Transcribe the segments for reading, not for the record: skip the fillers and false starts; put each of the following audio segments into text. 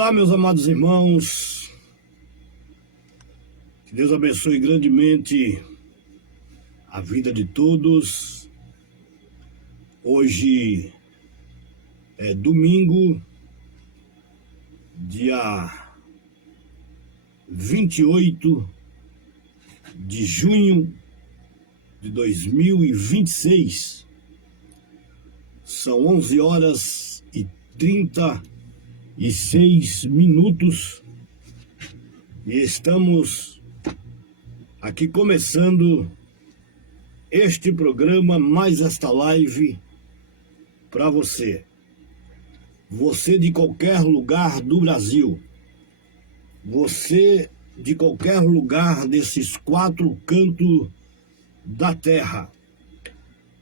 Olá, meus amados irmãos, que Deus abençoe grandemente a vida de todos. Hoje é domingo, dia 28 de junho de 2026. São 11 horas e 36 minutos e estamos aqui começando este programa, mais esta live para você. Você de qualquer lugar do Brasil, você de qualquer lugar desses quatro cantos da terra,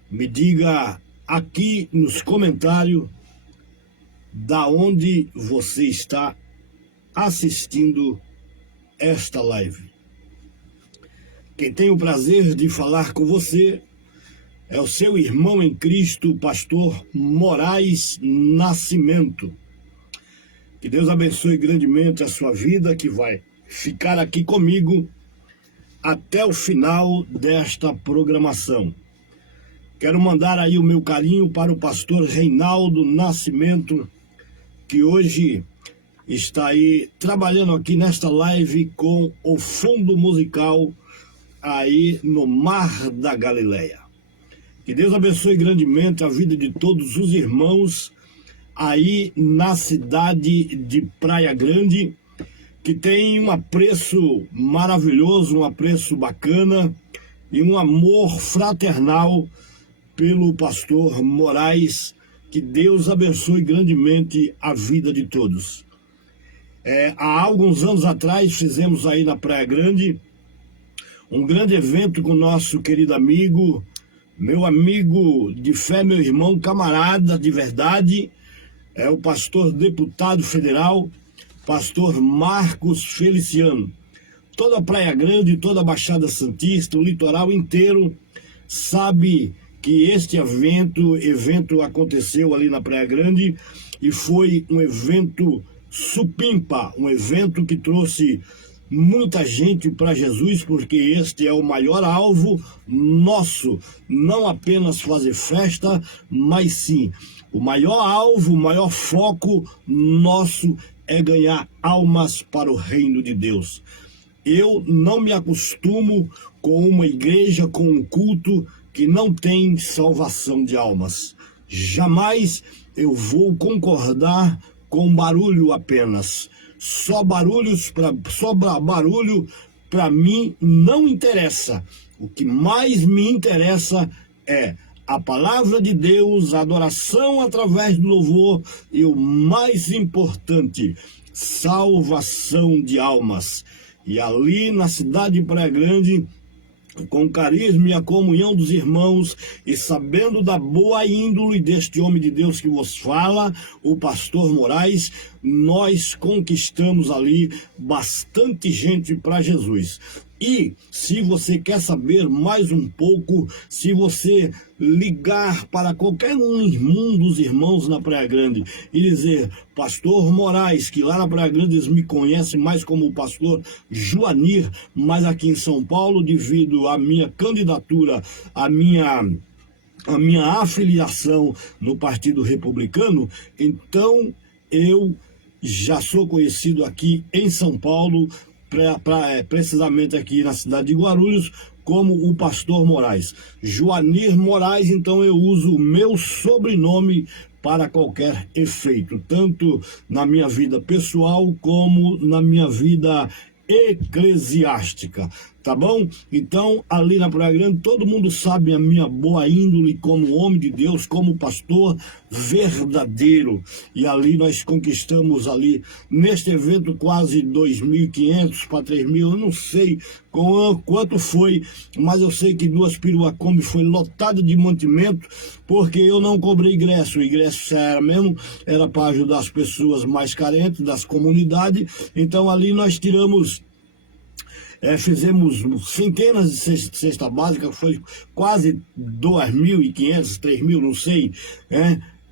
me diga aqui nos comentários da onde você está assistindo esta live. Quem tem o prazer de falar com você é o seu irmão em Cristo, pastor Moraes Nascimento. Que Deus abençoe grandemente a sua vida, que vai ficar aqui comigo até o final desta programação. Quero mandar aí o meu carinho para o pastor Reinaldo Nascimento, que hoje está aí trabalhando aqui nesta live com o fundo musical aí no Mar da Galileia. Que Deus abençoe grandemente a vida de todos os irmãos aí na cidade de Praia Grande, que tem um apreço maravilhoso, um apreço bacana e um amor fraternal pelo pastor Moraes. Que Deus abençoe grandemente a vida de todos. Há alguns anos atrás fizemos aí na Praia Grande um grande evento com nosso querido amigo, meu amigo de fé, meu irmão, camarada de verdade, é o pastor deputado federal, pastor Marcos Feliciano. Toda a Praia Grande, toda a Baixada Santista, o litoral inteiro sabe que este evento aconteceu ali na Praia Grande e foi um evento supimpa, um evento que trouxe muita gente para Jesus, porque este é o maior alvo nosso, não apenas fazer festa, mas sim, o maior alvo, o maior foco nosso é ganhar almas para o reino de Deus. Eu não me acostumo com uma igreja, com um culto que não tem salvação de almas. Jamais eu vou concordar com barulho apenas. Só barulho para mim não interessa. O que mais me interessa é a palavra de Deus, a adoração através do louvor e o mais importante, salvação de almas. E ali na cidade de Praia Grande, com o carisma e a comunhão dos irmãos, e sabendo da boa índole deste homem de Deus que vos fala, o pastor Moraes, nós conquistamos ali bastante gente para Jesus. E se você quer saber mais um pouco, se você ligar para qualquer um dos irmãos na Praia Grande e dizer, pastor Moraes, que lá na Praia Grande eles me conhecem mais como o pastor Joanir, mas aqui em São Paulo, devido à minha candidatura, a minha afiliação no Partido Republicano, então eu já sou conhecido aqui em São Paulo, precisamente aqui na cidade de Guarulhos, como o pastor Moraes. Joanir Moraes, então eu uso o meu sobrenome para qualquer efeito, tanto na minha vida pessoal como na minha vida eclesiástica, tá bom? Então, ali na Praia Grande, todo mundo sabe a minha boa índole como homem de Deus, como pastor verdadeiro. E ali nós conquistamos ali, neste evento, quase 2.500 para 3.000, eu não sei quanto foi, mas eu sei que 2 peruas Kombi foi lotada de mantimento, porque eu não cobrei ingresso. O ingresso era para ajudar as pessoas mais carentes das comunidades. Então ali nós tiramos fizemos centenas de cesta básica, foi quase 2.500, 3.000, não sei,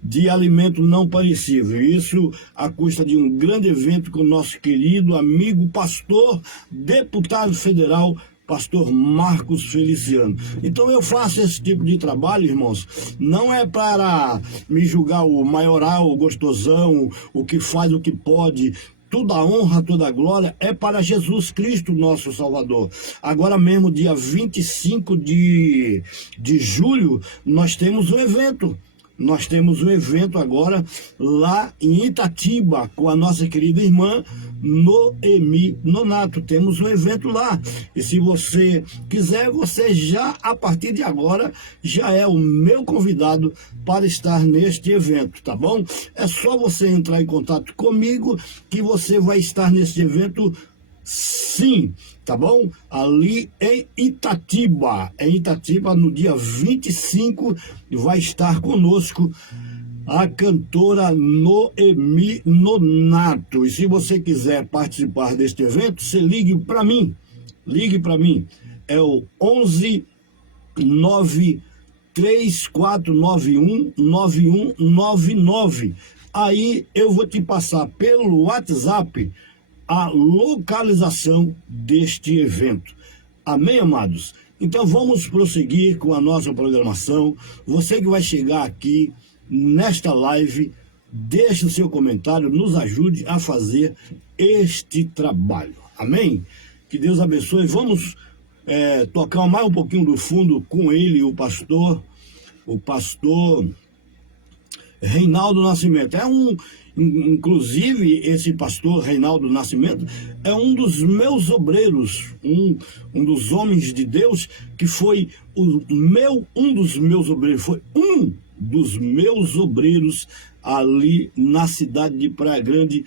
de alimento não perecível. Isso à custa de um grande evento com o nosso querido amigo pastor, deputado federal, pastor Marcos Feliciano. Então eu faço esse tipo de trabalho, irmãos, não é para me julgar o maioral, o gostosão, o que faz, o que pode. Toda a honra, toda a glória é para Jesus Cristo, nosso Salvador. Agora mesmo, dia 25 de julho, nós temos um evento. Nós temos um evento agora lá em Itatiba, com a nossa querida irmã Noemi Nonato. Temos um evento lá. E se você quiser, você já, a partir de agora, já é o meu convidado para estar neste evento, tá bom? É só você entrar em contato comigo que você vai estar nesse evento. Sim, tá bom? Ali em Itatiba, no dia 25, vai estar conosco a cantora Noemi Nonato. E se você quiser participar deste evento, você ligue para mim. É o 11 9 3491 9199. Aí eu vou te passar pelo WhatsApp a localização deste evento. Amém, amados? Então vamos prosseguir com a nossa programação. Você que vai chegar aqui nesta live, deixe o seu comentário, nos ajude a fazer este trabalho. Amém? Que Deus abençoe. Vamos tocar mais um pouquinho do fundo com ele, o pastor Reinaldo Nascimento. Inclusive, esse pastor Reinaldo Nascimento é um dos meus obreiros, um dos homens de Deus, que foi um dos meus obreiros ali na cidade de Praia Grande.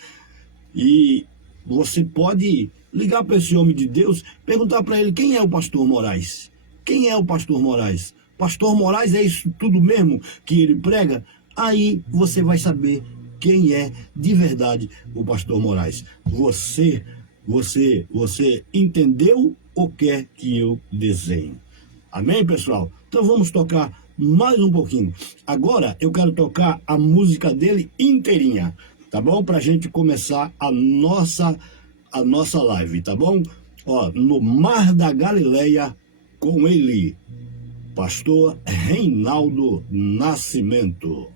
E você pode ligar para esse homem de Deus, perguntar para ele quem é o pastor Moraes. Quem é o pastor Moraes? Pastor Moraes é isso tudo mesmo que ele prega? Aí você vai saber quem é de verdade o pastor Moraes. Você entendeu ou quer que eu desenhe? Amém, pessoal? Então vamos tocar mais um pouquinho. Agora eu quero tocar a música dele inteirinha, tá bom? Pra gente começar a nossa live, tá bom? Ó, no Mar da Galileia, com ele, pastor Reinaldo Nascimento.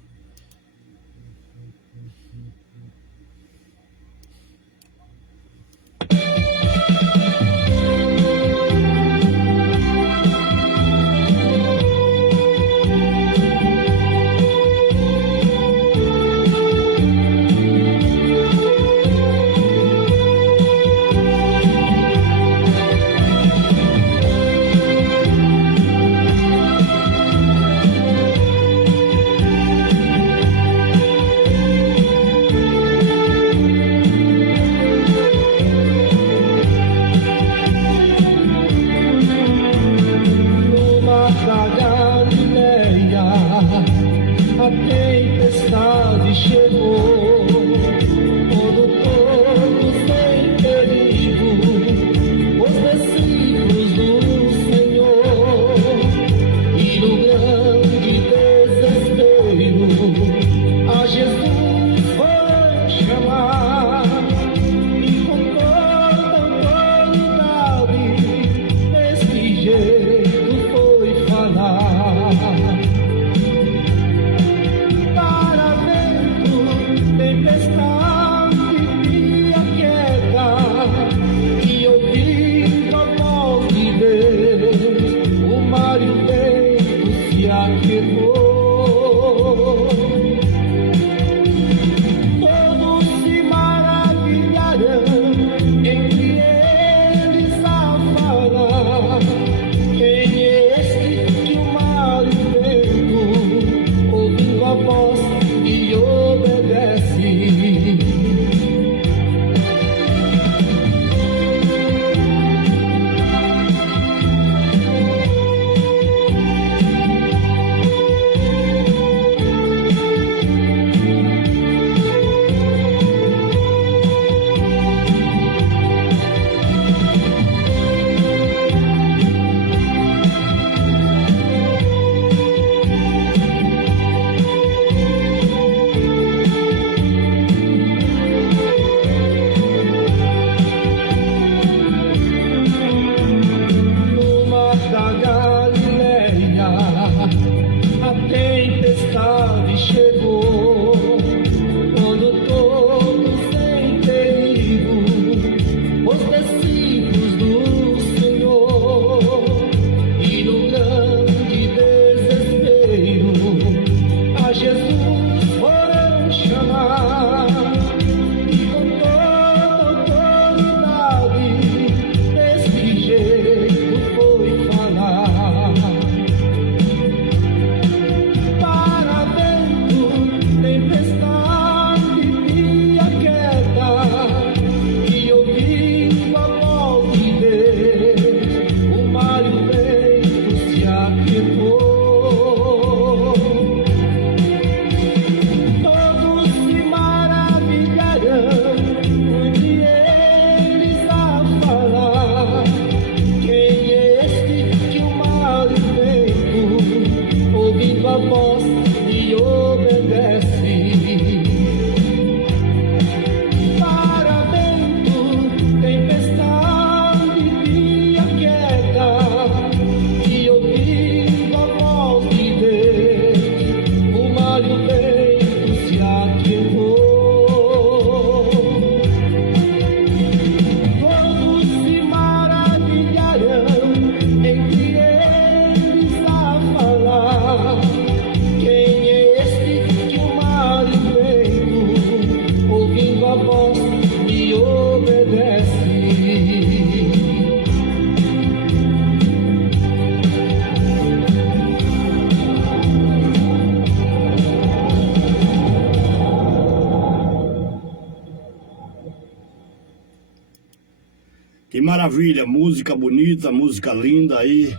Que maravilha, música bonita, música linda aí,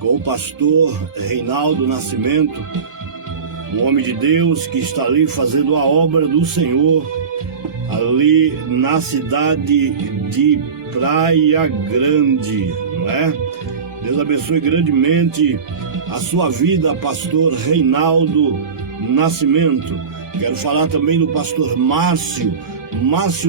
com o pastor Reinaldo Nascimento, um homem de Deus que está ali fazendo a obra do Senhor, ali na cidade de Praia Grande, não é? Deus abençoe grandemente a sua vida, pastor Reinaldo Nascimento. Quero falar também do pastor Márcio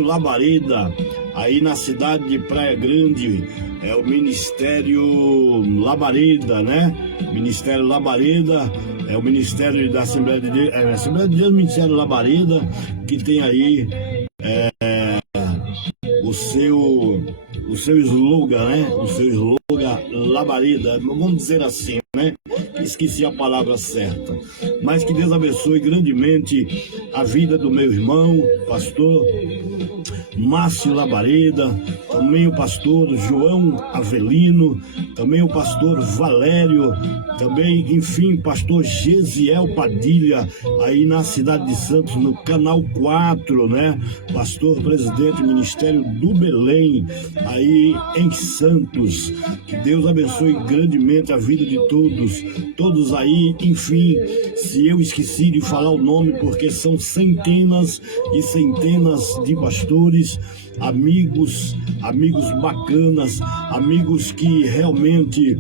Labareda, aí na cidade de Praia Grande, é o Ministério Labareda, né? Ministério Labareda, é o Ministério da Assembleia de Deus, Assembleia de Deus, Ministério Labareda, que tem aí o seu slogan, né? O seu slogan Labareda, vamos dizer assim, né? Esqueci a palavra certa. Mas que Deus abençoe grandemente a vida do meu irmão, pastor Márcio Labareda, também o pastor João Avelino, também o pastor Valério, também, enfim, pastor Gesiel Padilha, aí na cidade de Santos, no canal 4, né? Pastor presidente do Ministério do Belém, aí em Santos. Que Deus abençoe grandemente a vida de todos aí, enfim, se eu esqueci de falar o nome, porque são centenas e centenas de pastores, amigos bacanas, amigos que realmente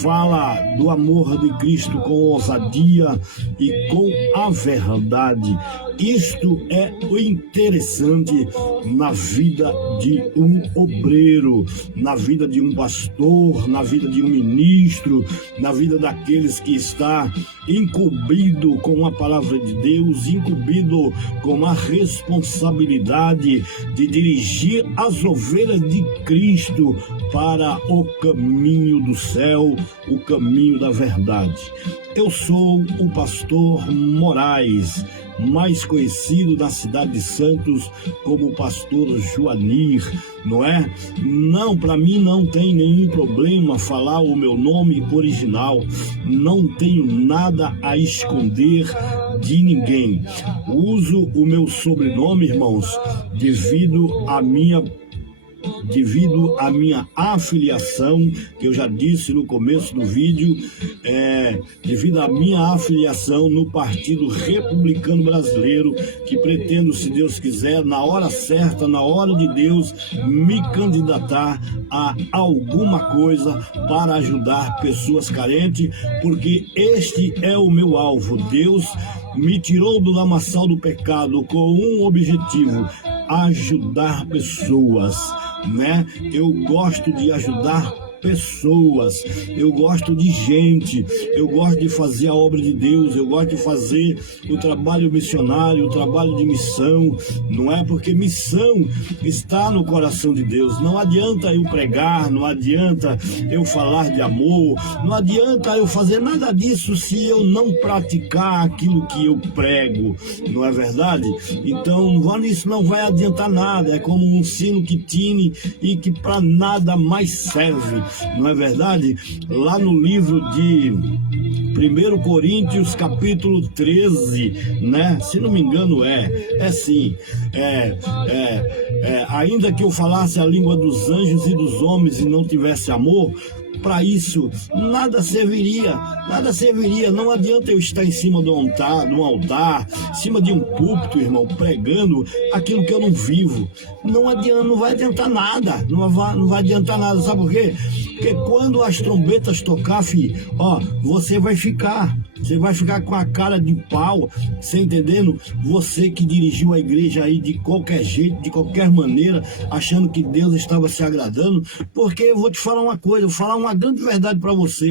fala do amor de Cristo com ousadia e com a verdade. Isto é o interessante na vida de um obreiro, na vida de um pastor, na vida de um ministro, na vida daqueles que está incumbido com a palavra de Deus, incumbido com a responsabilidade de dirigir as ovelhas de Cristo para o caminho do céu, o caminho da verdade. Eu sou o pastor Moraes, mais conhecido na cidade de Santos como pastor Joanir, não é? Não, para mim não tem nenhum problema falar o meu nome original, não tenho nada a esconder de ninguém. Uso o meu sobrenome, irmãos, devido à minha afiliação, que eu já disse no começo do vídeo, devido à minha afiliação no Partido Republicano Brasileiro, que pretendo, se Deus quiser, na hora certa, na hora de Deus, me candidatar a alguma coisa para ajudar pessoas carentes, porque este é o meu alvo. Deus me tirou do lamaçal do pecado com um objetivo: ajudar pessoas, né? Eu gosto de ajudar pessoas, eu gosto de gente, eu gosto de fazer a obra de Deus, eu gosto de fazer o trabalho missionário, o trabalho de missão, não é? Porque missão está no coração de Deus. Não adianta eu pregar, não adianta eu falar de amor, não adianta eu fazer nada disso se eu não praticar aquilo que eu prego, não é verdade? Então, isso não vai adiantar nada, é como um sino que tine e que para nada mais serve. Não é verdade? Lá no livro de 1 Coríntios, capítulo 13, né? Se não me engano, sim. Ainda que eu falasse a língua dos anjos e dos homens e não tivesse amor, para isso nada serviria. Não adianta eu estar em cima do altar, em cima de um púlpito, irmão, pregando aquilo que eu não vivo. Não vai adiantar nada, não vai adiantar nada. Sabe por quê? Porque quando as trombetas tocar, filho, você vai ficar com a cara de pau, você entendendo? Você que dirigiu a igreja aí de qualquer jeito, de qualquer maneira, achando que Deus estava se agradando, porque eu vou te falar uma coisa, vou falar uma grande verdade para você,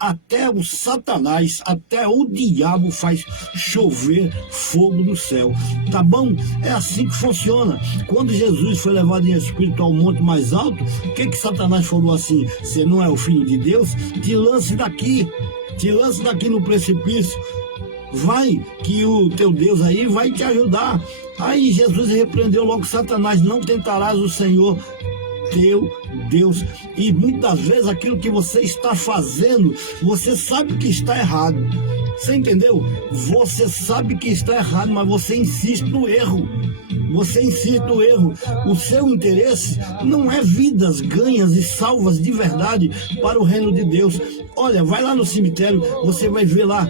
até o Satanás, até o diabo faz chover fogo no céu, tá bom? É assim que funciona. Quando Jesus foi levado em espírito ao monte mais alto, o que Satanás falou assim? Você não é o filho de Deus? Te lance daqui no precipício, vai que o teu Deus aí vai te ajudar. Aí Jesus repreendeu logo Satanás: não tentarás o Senhor teu Deus. E muitas vezes aquilo que você está fazendo, você sabe que está errado, você entendeu? Você sabe que está errado, mas você insiste no erro. você incita o erro. O seu interesse não é vidas ganhas e salvas de verdade para o reino de Deus. Olha, vai lá no cemitério, você vai ver lá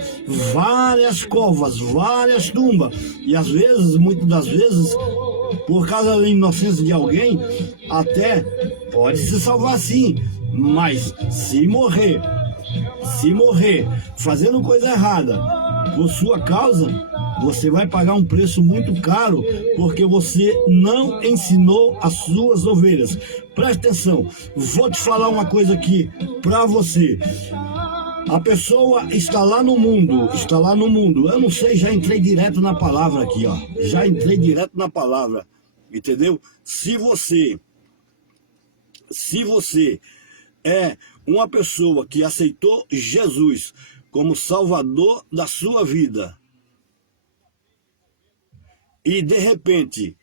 várias covas, várias tumbas. E às vezes, muitas das vezes, por causa da inocência de alguém, até pode se salvar sim. Mas se morrer fazendo coisa errada por sua causa, você vai pagar um preço muito caro, porque você não ensinou as suas ovelhas. Presta atenção, vou te falar uma coisa aqui para você. A pessoa está lá no mundo. Eu não sei, já entrei direto na palavra aqui, ó. Já entrei direto na palavra, entendeu? Se você é uma pessoa que aceitou Jesus como Salvador da sua vida, e de repente,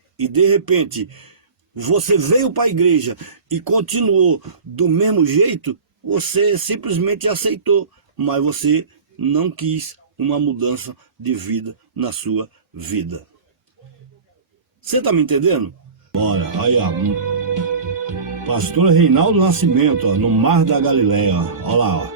você veio para a igreja e continuou do mesmo jeito, você simplesmente aceitou, mas você não quis uma mudança de vida na sua vida. Você está me entendendo? Bora, aí ó, pastor Reinaldo Nascimento, ó, no Mar da Galileia, ó, olha lá, ó.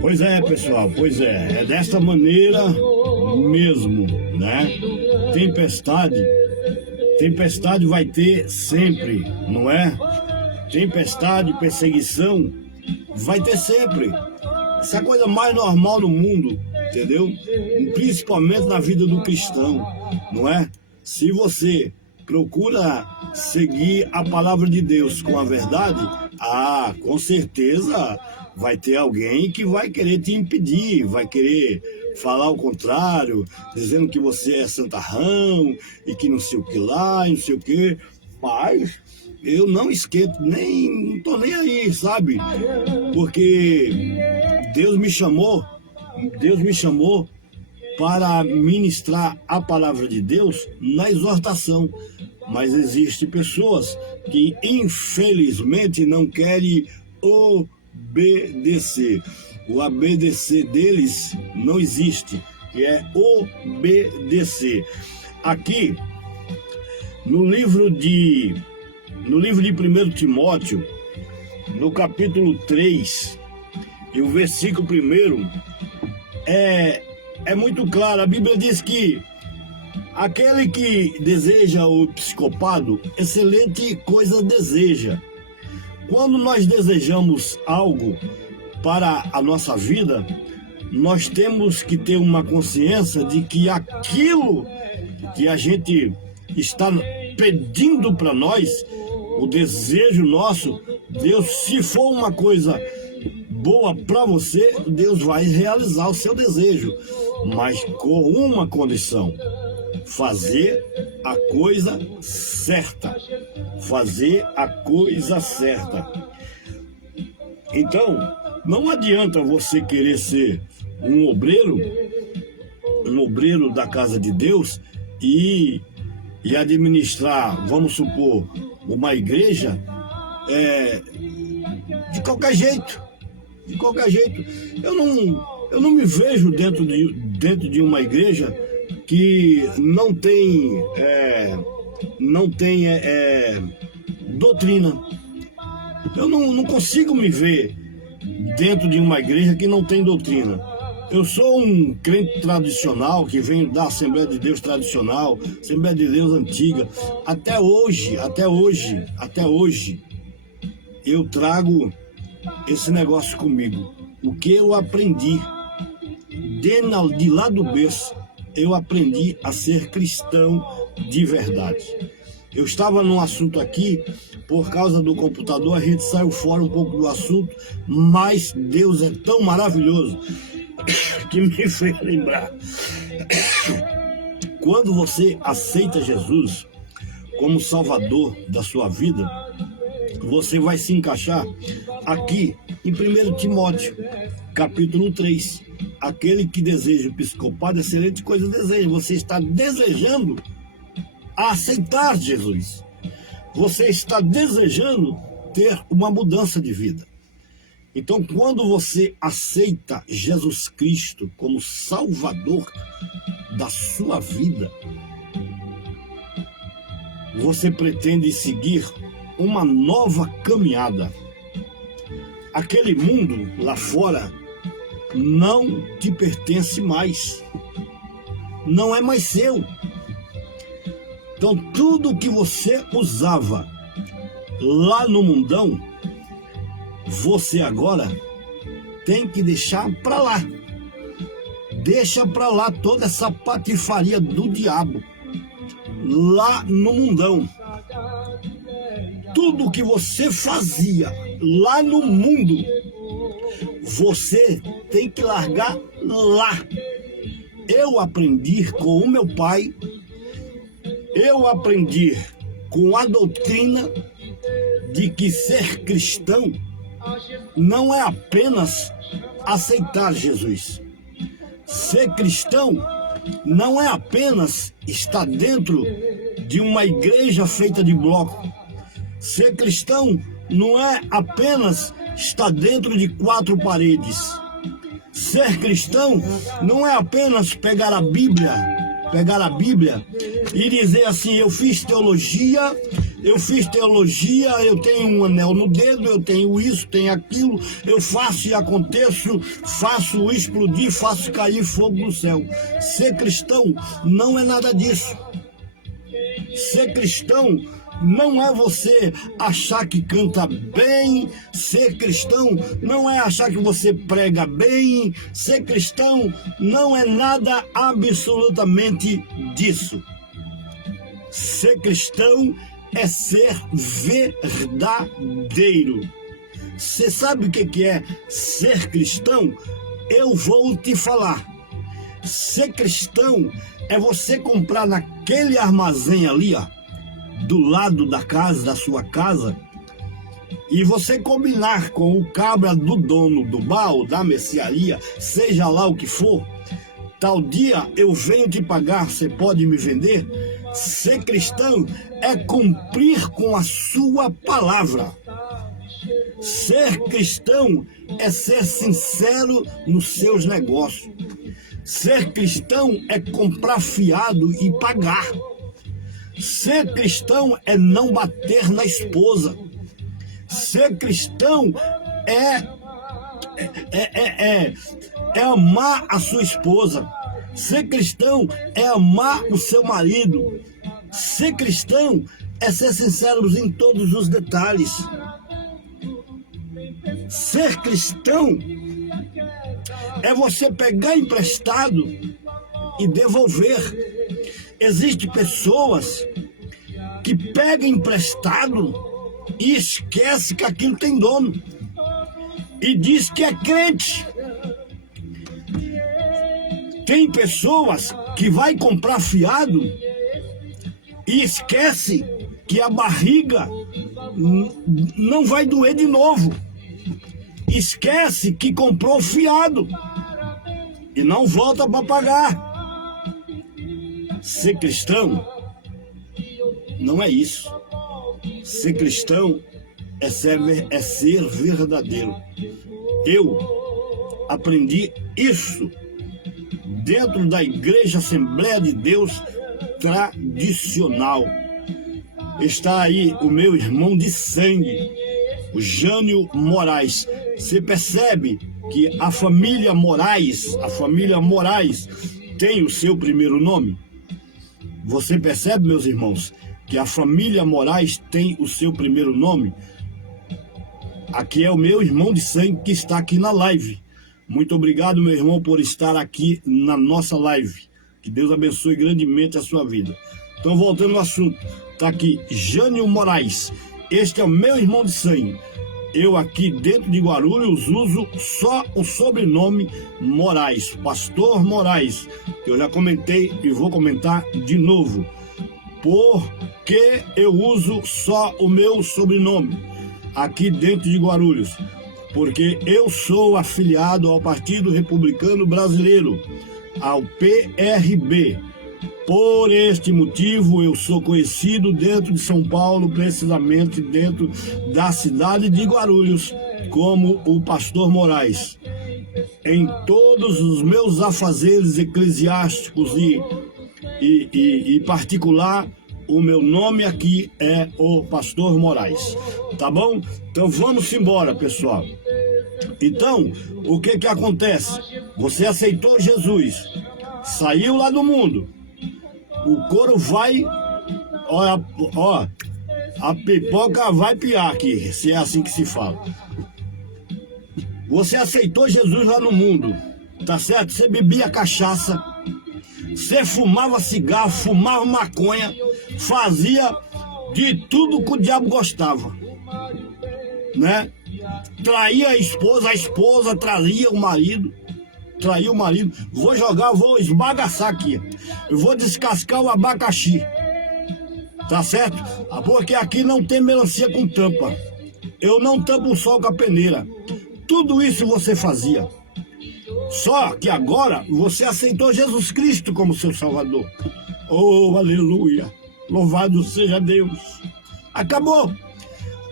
Pois é, pessoal, é desta maneira mesmo, né? Tempestade vai ter sempre, não é? Tempestade, perseguição, vai ter sempre. Essa é a coisa mais normal no mundo, entendeu? Principalmente na vida do cristão, não é? Se você procura seguir a palavra de Deus com a verdade, com certeza vai ter alguém que vai querer te impedir, vai querer falar o contrário, dizendo que você é santarrão e que não sei o que lá, não sei o que. Mas eu não esquento, não tô nem aí, sabe? Porque Deus me chamou para ministrar a palavra de Deus na exortação. Mas existem pessoas que infelizmente não querem obedecer. O obedecer deles não existe, que é obedecer. Aqui, no livro de 1 Timóteo, no capítulo 3, e o versículo 1, é muito claro. A Bíblia diz que aquele que deseja o episcopado, excelente coisa deseja. Quando nós desejamos algo para a nossa vida, nós temos que ter uma consciência de que aquilo que a gente está pedindo para nós, o desejo nosso, Deus, se for uma coisa boa para você, Deus vai realizar o seu desejo, mas com uma condição: fazer a coisa certa. Fazer a coisa certa. Então, não adianta você querer ser um obreiro da casa de Deus e administrar, vamos supor, uma igreja de qualquer jeito. Eu não me vejo dentro de uma igreja que não tem doutrina. Eu não consigo me ver dentro de uma igreja que não tem doutrina. Eu sou um crente tradicional que vem da Assembleia de Deus tradicional, Assembleia de Deus antiga. Até hoje, eu trago esse negócio comigo. O que eu aprendi de lá do berço, eu aprendi a ser cristão de verdade. Eu estava num assunto aqui, por causa do computador, a gente saiu fora um pouco do assunto, mas Deus é tão maravilhoso que me fez lembrar. Quando você aceita Jesus como Salvador da sua vida, você vai se encaixar aqui em 1 Timóteo, capítulo 3. Aquele que deseja o episcopado, excelente coisa deseja. Você está desejando aceitar Jesus. Você está desejando ter uma mudança de vida. Então, quando você aceita Jesus Cristo como Salvador da sua vida, você pretende seguir uma nova caminhada. Aquele mundo lá fora não te pertence mais. Não é mais seu. Então, tudo que você usava lá no mundão, você agora tem que deixar para lá. Deixa para lá toda essa patifaria do diabo lá no mundão. Tudo que você fazia lá no mundo, você tem que largar lá. Eu aprendi com o meu pai, eu aprendi com a doutrina de que ser cristão não é apenas aceitar Jesus. Ser cristão não é apenas estar dentro de uma igreja feita de bloco. Ser cristão não é apenas estar dentro de 4 paredes. Ser cristão não é apenas pegar a Bíblia e dizer assim: eu fiz teologia, eu tenho um anel no dedo, eu tenho isso, tenho aquilo, eu faço e aconteço, faço explodir, faço cair fogo do céu. Ser cristão não é nada disso. Ser cristão não é você achar que canta bem. Ser cristão não é achar que você prega bem. Ser cristão não é nada absolutamente disso. Ser cristão é ser verdadeiro. Você sabe o que é ser cristão? Eu vou te falar. Ser cristão é você comprar naquele armazém ali, ó, do lado da casa, da sua casa, e você combinar com o cabra do dono do bar, da mercearia, seja lá o que for, tal dia eu venho te pagar, você pode me vender? Ser cristão é cumprir com a sua palavra. Ser cristão é ser sincero nos seus negócios. Ser cristão é comprar fiado e pagar. Ser cristão é não bater na esposa. Ser cristão é amar a sua esposa. Ser cristão é amar o seu marido. Ser cristão é ser sincero em todos os detalhes. Ser cristão é você pegar emprestado e devolver. Existem pessoas que pegam emprestado e esquecem que aquilo tem dono e diz que é crente. Tem pessoas que vai comprar fiado e esquece que a barriga não vai doer de novo. Esquece que comprou fiado e não volta para pagar. Ser cristão não é isso. Ser cristão é ser verdadeiro. Eu aprendi isso dentro da Igreja Assembleia de Deus tradicional. Está aí o meu irmão de sangue, o Jânio Moraes. Você percebe que a família Moraes tem o seu primeiro nome? Você percebe, meus irmãos, que a família Moraes tem o seu primeiro nome? Aqui é o meu irmão de sangue que está aqui na live. Muito obrigado, meu irmão, por estar aqui na nossa live. Que Deus abençoe grandemente a sua vida. Então, voltando ao assunto, está aqui Jânio Moraes. Este é o meu irmão de sangue. eu aqui dentro de Guarulhos uso só o sobrenome Moraes, Pastor Moraes. Eu já comentei e vou comentar de novo. Porque eu uso só o meu sobrenome aqui dentro de Guarulhos? Porque eu sou afiliado ao Partido Republicano Brasileiro, ao PRB. Por este motivo, eu sou conhecido dentro de São Paulo, precisamente dentro da cidade de Guarulhos, como o Pastor Moraes. Em todos os meus afazeres eclesiásticos e particular, o meu nome aqui é o Pastor Moraes, tá bom? Então vamos embora, pessoal. Então, o que acontece? Você aceitou Jesus, saiu lá do mundo, o couro vai, ó, a pipoca vai piar aqui, se é assim que se fala. Você aceitou Jesus lá no mundo, tá certo? Você bebia cachaça, você fumava cigarro, fumava maconha, fazia de tudo que o diabo gostava, né? Traía a esposa traía o marido, vou esbagaçar aqui, eu vou descascar o abacaxi, tá certo? Porque aqui não tem melancia com tampa, eu não tampo o sol com a peneira, tudo isso você fazia. Só que agora você aceitou Jesus Cristo como seu Salvador. Oh, aleluia! Louvado seja Deus! Acabou!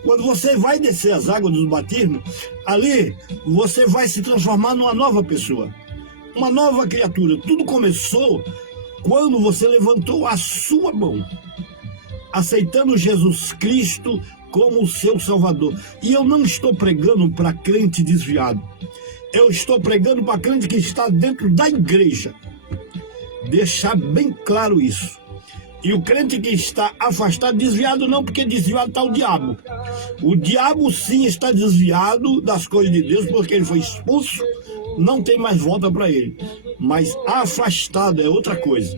Quando você vai descer as águas dos batismos, ali você vai se transformar numa nova pessoa, uma nova criatura. Tudo começou quando você levantou a sua mão, aceitando Jesus Cristo como o seu Salvador. E eu não estou pregando para crente desviado. Eu estou pregando para crente que está dentro da igreja. Deixar bem claro isso. E o crente que está afastado, desviado não, porque desviado está o diabo. O diabo sim está desviado das coisas de Deus, porque ele foi expulso, não tem mais volta para ele. Mas afastado é outra coisa.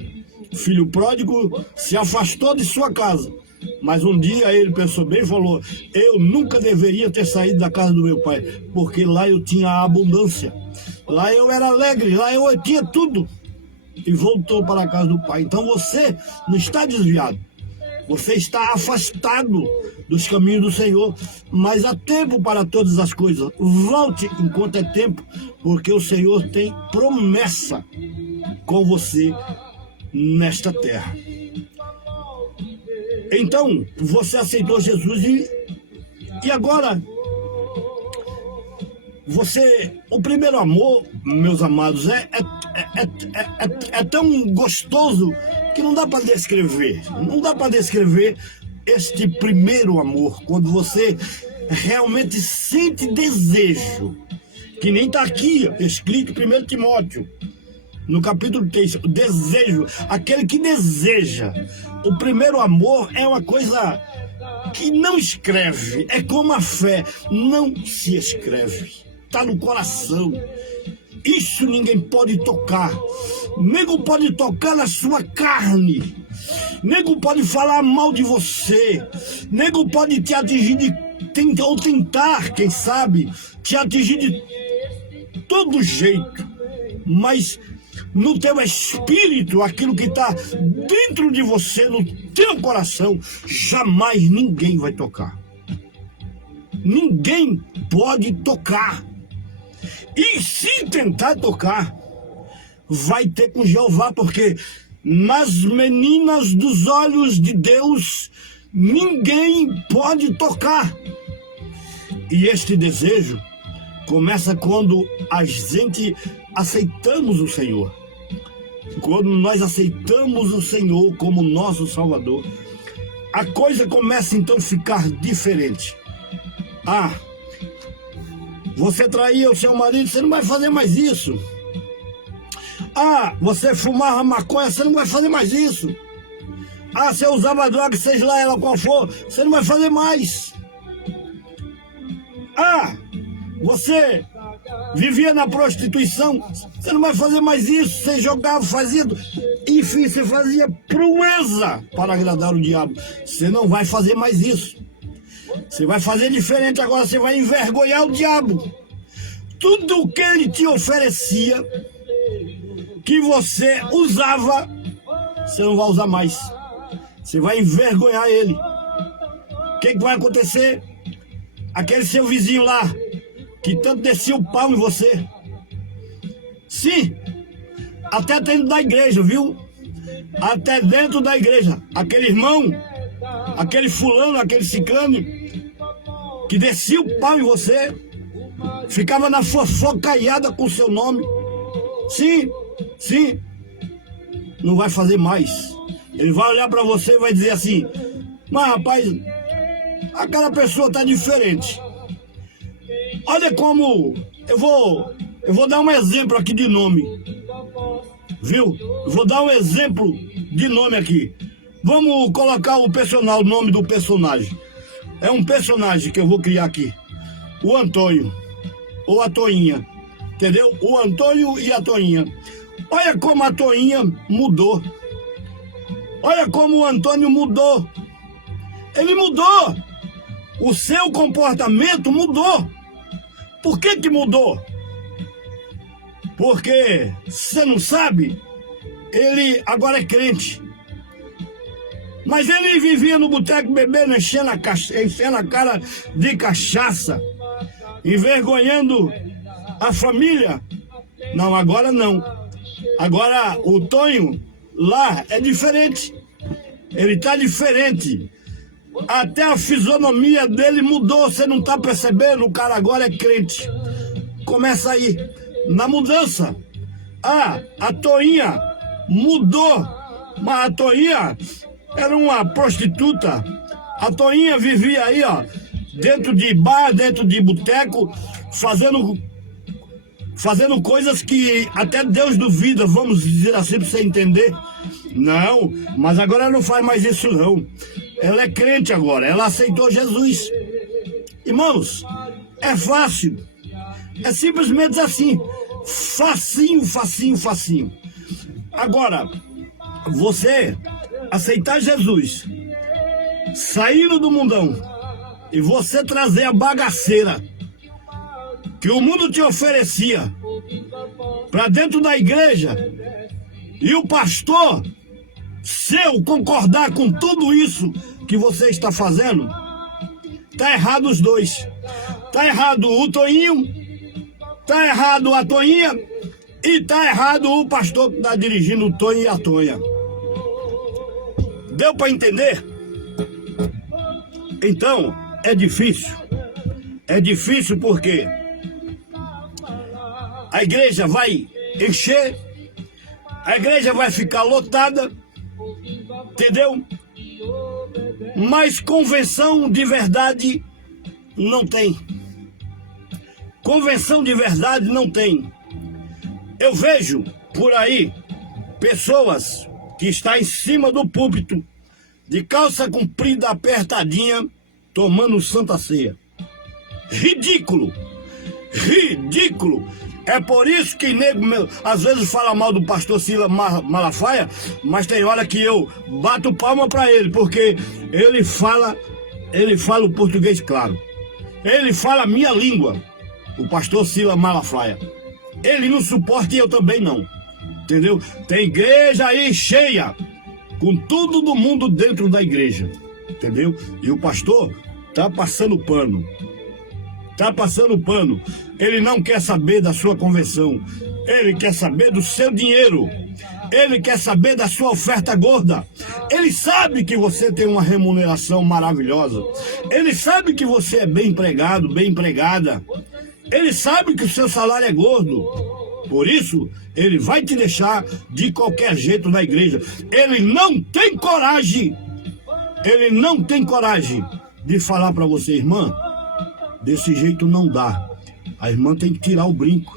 Filho pródigo se afastou de sua casa. Mas um dia ele pensou bem e falou: eu nunca deveria ter saído da casa do meu pai, porque lá eu tinha a abundância, lá eu era alegre, lá eu tinha tudo. E voltou para a casa do pai. Então você não está desviado, você está afastado dos caminhos do Senhor, mas há tempo para todas as coisas. Volte enquanto é tempo, porque o Senhor tem promessa com você nesta terra. Então, você aceitou Jesus e agora, o primeiro amor, meus amados, é tão gostoso que não dá para descrever. Não dá para descrever este primeiro amor, quando você realmente sente desejo, que nem está aqui escrito em 1 Timóteo. No capítulo 3, o desejo, aquele que deseja. O primeiro amor é uma coisa que não escreve, é como a fé, não se escreve, está no coração. Isso ninguém pode tocar, nego pode tocar na sua carne, nego pode falar mal de você, nego pode te atingir ou tentar, quem sabe, te atingir de todo jeito, mas no teu espírito, aquilo que está dentro de você, no teu coração, jamais ninguém vai tocar. Ninguém pode tocar. E se tentar tocar, vai ter com Jeová, porque nas meninas dos olhos de Deus, ninguém pode tocar. E este desejo começa quando a gente aceitamos o Senhor. Quando nós aceitamos o Senhor como nosso Salvador, a coisa começa então a ficar diferente. Ah, você traía o seu marido, você não vai fazer mais isso. Ah, você fumava maconha, você não vai fazer mais isso. Ah, você usava droga, seja lá ela qual for, você não vai fazer mais. Ah, você vivia na prostituição, você não vai fazer mais isso. Você jogava, fazia, enfim, você fazia proeza para agradar o diabo. Você não vai fazer mais isso. Você vai fazer diferente agora, você vai envergonhar o diabo. Tudo que ele te oferecia, que você usava, você não vai usar mais. Você vai envergonhar ele. O que vai acontecer? Aquele seu vizinho lá, que tanto descia o pau em você. Sim, até dentro da igreja, viu? Até dentro da igreja. Aquele irmão, aquele fulano, aquele ciclano, que descia o pau em você, ficava na fofocaiada com o seu nome. Sim, sim, não vai fazer mais. Ele vai olhar para você e vai dizer assim: mas rapaz, aquela pessoa tá diferente. Olha como eu vou dar um exemplo aqui de nome, viu? Eu vou dar um exemplo de nome aqui. Vamos colocar o nome do personagem. É um personagem que eu vou criar aqui. O Antônio, ou a Toinha, entendeu? O Antônio e a Toinha. Olha como a Toinha mudou. Olha como o Antônio mudou. Ele mudou. O seu comportamento mudou. Por que mudou? Porque, você não sabe, ele agora é crente. Mas ele vivia no boteco bebendo, enchendo a cara de cachaça, envergonhando a família. Não, agora não. Agora o Tonho lá é diferente. Ele tá diferente. Até a fisionomia dele mudou, você não tá percebendo? O cara agora é crente. Começa aí, na mudança. Ah, a Toinha mudou, mas a Toinha era uma prostituta. A Toinha vivia aí, ó, dentro de bar, dentro de boteco, fazendo coisas que até Deus duvida, vamos dizer assim, pra você entender. Não, mas agora ela não faz mais isso não. Ela é crente agora, ela aceitou Jesus. Irmãos, é fácil. É simplesmente assim. Facinho, facinho, facinho. Agora, você aceitar Jesus, saindo do mundão, e você trazer a bagaceira que o mundo te oferecia para dentro da igreja, e o pastor seu concordar com tudo isso que você está fazendo, tá errado os dois. Tá errado o Toinho, tá errado a Toinha, e tá errado o pastor que está dirigindo o Tonho e a Tonha. Deu para entender? Então, é difícil. É difícil porque a igreja vai encher, a igreja vai ficar lotada, entendeu? Mas convenção de verdade não tem. Convenção de verdade não tem. Eu vejo por aí pessoas que estão em cima do púlpito, de calça comprida apertadinha, tomando Santa Ceia. Ridículo! Ridículo! É por isso que nego às vezes fala mal do pastor Silas Malafaia, mas tem hora que eu bato palma para ele, porque ele fala o português claro. Ele fala a minha língua, o pastor Silas Malafaia. Ele não suporta e eu também não. Entendeu? Tem igreja aí cheia, com tudo do mundo dentro da igreja. Entendeu? E o pastor tá passando pano. Tá passando pano. Ele não quer saber da sua conversão. Ele quer saber do seu dinheiro. Ele quer saber da sua oferta gorda. Ele sabe que você tem uma remuneração maravilhosa. Ele sabe que você é bem empregado, bem empregada. Ele sabe que o seu salário é gordo. Por isso, ele vai te deixar de qualquer jeito na igreja. Ele não tem coragem. Ele não tem coragem de falar para você, irmã, desse jeito não dá. A irmã tem que tirar o brinco.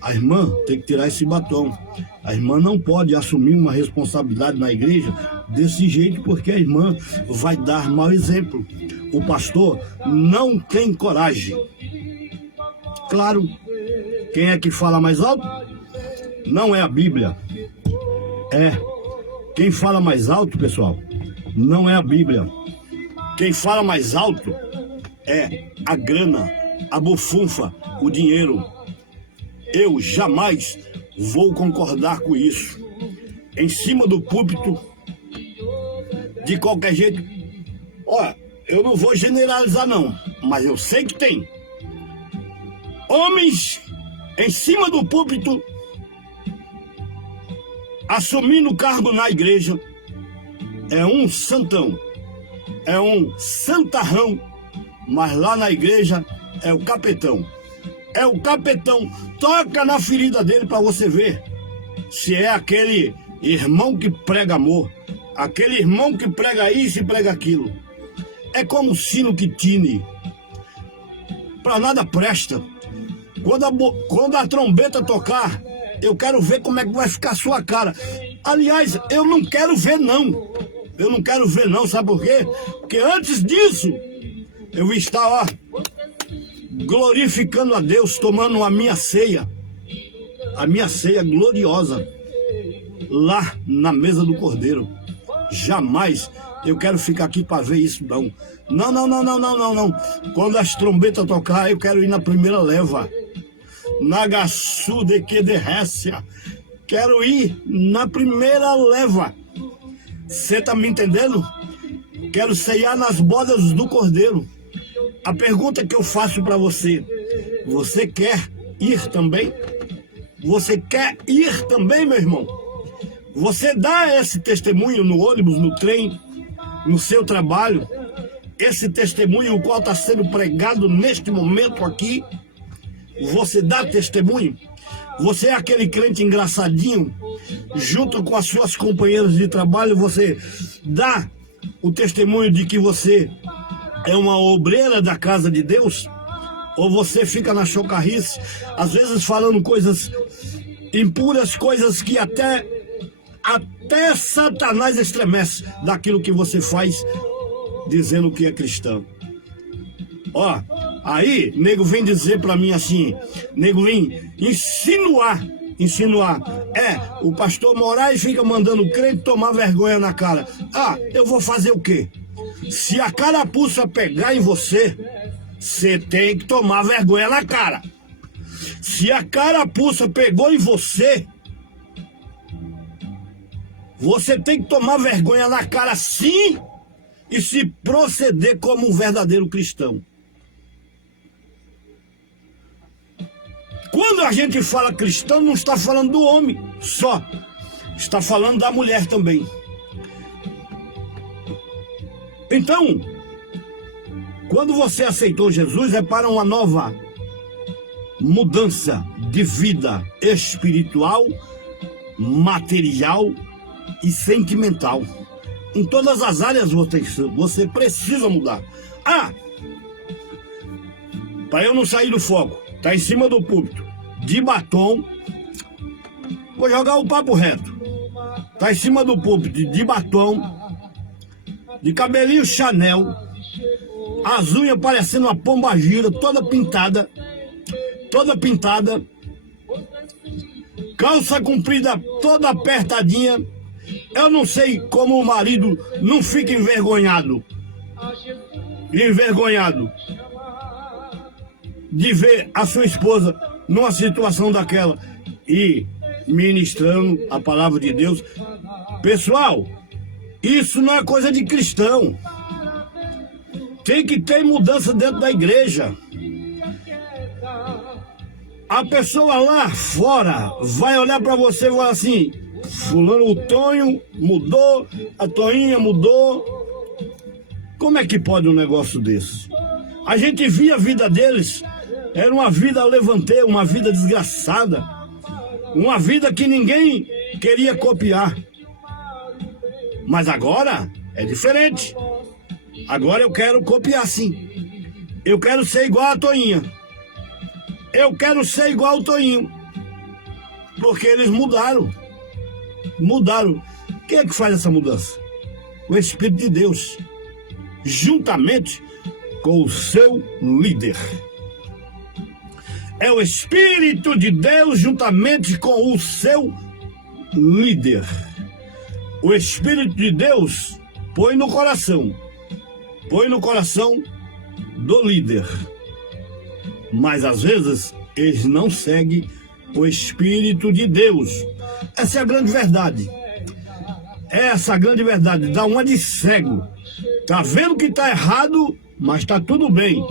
A irmã tem que tirar esse batom. A irmã não pode assumir uma responsabilidade na igreja desse jeito, porque a irmã vai dar mau exemplo. O pastor não tem coragem. Claro, quem é que fala mais alto? Não é a Bíblia. É. Quem fala mais alto, pessoal, não é a Bíblia. Quem fala mais alto é a grana, a bufunfa, o dinheiro. Eu jamais vou concordar com isso. Em cima do púlpito, de qualquer jeito. Olha, eu não vou generalizar não, mas eu sei que tem homens em cima do púlpito assumindo cargo na igreja. É um santão, é um santarrão, mas lá na igreja é o capetão. É o capetão. Toca na ferida dele para você ver se é aquele irmão que prega amor, aquele irmão que prega isso e prega aquilo. É como o sino que tine, para nada presta. Quando a trombeta tocar, eu quero ver como é que vai ficar a sua cara. Aliás, eu não quero ver não. Eu não quero ver não, sabe por quê? Porque antes disso, eu estar, ó, glorificando a Deus, tomando a minha ceia gloriosa, lá na mesa do Cordeiro. Jamais eu quero ficar aqui para ver isso, não. Não. Quando as trombetas tocar, eu quero ir na primeira leva. Nagaçu de que derrécia. Quero ir na primeira leva. Você tá me entendendo? Quero ceiar nas bodas do Cordeiro. A pergunta que eu faço para você: você quer ir também? Você quer ir também, meu irmão? Você dá esse testemunho no ônibus, no trem, no seu trabalho? Esse testemunho o qual está sendo pregado neste momento aqui? Você dá testemunho? Você é aquele crente engraçadinho, junto com as suas companheiras de trabalho, você dá o testemunho de que você é uma obreira da casa de Deus? Ou você fica na chocarrice, às vezes falando coisas impuras, coisas que até Satanás estremece daquilo que você faz, dizendo que é cristão? Ó, aí, nego vem dizer pra mim assim, nego vem insinuar. O pastor Moraes fica mandando o crente tomar vergonha na cara. Ah, eu vou fazer o quê? Se a carapuça pegar em você, você tem que tomar vergonha na cara. Se a carapuça pegou em você, você tem que tomar vergonha na cara sim, e se proceder como um verdadeiro cristão. Quando a gente fala cristão, não está falando do homem só, está falando da mulher também. Então, quando você aceitou Jesus, é para uma nova mudança de vida espiritual, material e sentimental. Em todas as áreas você precisa mudar. Ah, para eu não sair do foco, tá em cima do púlpito, de batom, vou jogar o papo reto. Tá em cima do púlpito, de batom, de cabelinho Chanel, as unhas parecendo uma pombagira, toda pintada, calça comprida, toda apertadinha. Eu não sei como o marido não fica envergonhado de ver a sua esposa numa situação daquela e ministrando a palavra de Deus. Pessoal, isso não é coisa de cristão. Tem que ter mudança dentro da igreja. A pessoa lá fora vai olhar para você e falar assim: fulano, o Tonho mudou, a Toinha mudou. Como é que pode um negócio desse? A gente via a vida deles, era uma vida levanteira, uma vida desgraçada, uma vida que ninguém queria copiar. Mas agora é diferente. Agora eu quero copiar sim. Eu quero ser igual a Toinha. Eu quero ser igual ao Toinho. Porque eles mudaram. Quem é que faz essa mudança? O Espírito de Deus, juntamente com o seu líder. É o Espírito de Deus juntamente com o seu líder. O Espírito de Deus põe no coração do líder. Mas às vezes eles não seguem o Espírito de Deus. Essa é a grande verdade. Essa grande verdade, dá uma de cego. Tá vendo que tá errado, mas tá tudo bem.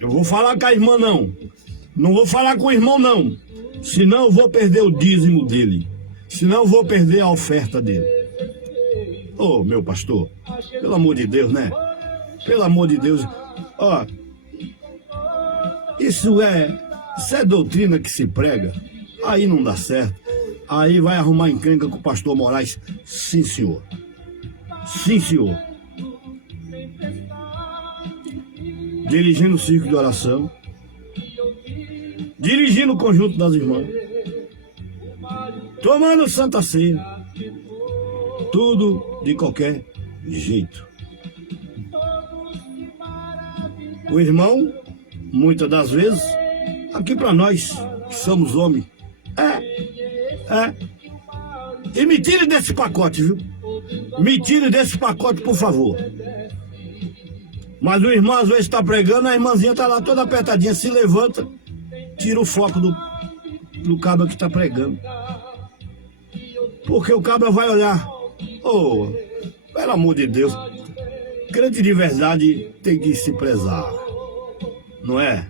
Eu vou falar com a irmã não. Não vou falar com o irmão não. Senão eu vou perder o dízimo dele. Senão eu vou perder a oferta dele. Ô, meu pastor, pelo amor de Deus, né? Pelo amor de Deus. Ó, isso é doutrina que se prega. Aí não dá certo. Aí vai arrumar encrenca com o pastor Moraes. Sim, senhor. Sim, senhor. Dirigindo o circo de oração. Dirigindo o conjunto das irmãs. Tomando Santa Ceia. Tudo de qualquer jeito. O irmão, muitas das vezes, aqui para nós, que somos homens, E me tire desse pacote, viu? Me tire desse pacote, por favor. Mas o irmão às vezes está pregando, a irmãzinha está lá toda apertadinha, se levanta, tira o foco do cabra que está pregando. Porque o cabra vai olhar. Oh, pelo amor de Deus, crente de verdade tem que se prezar, não é?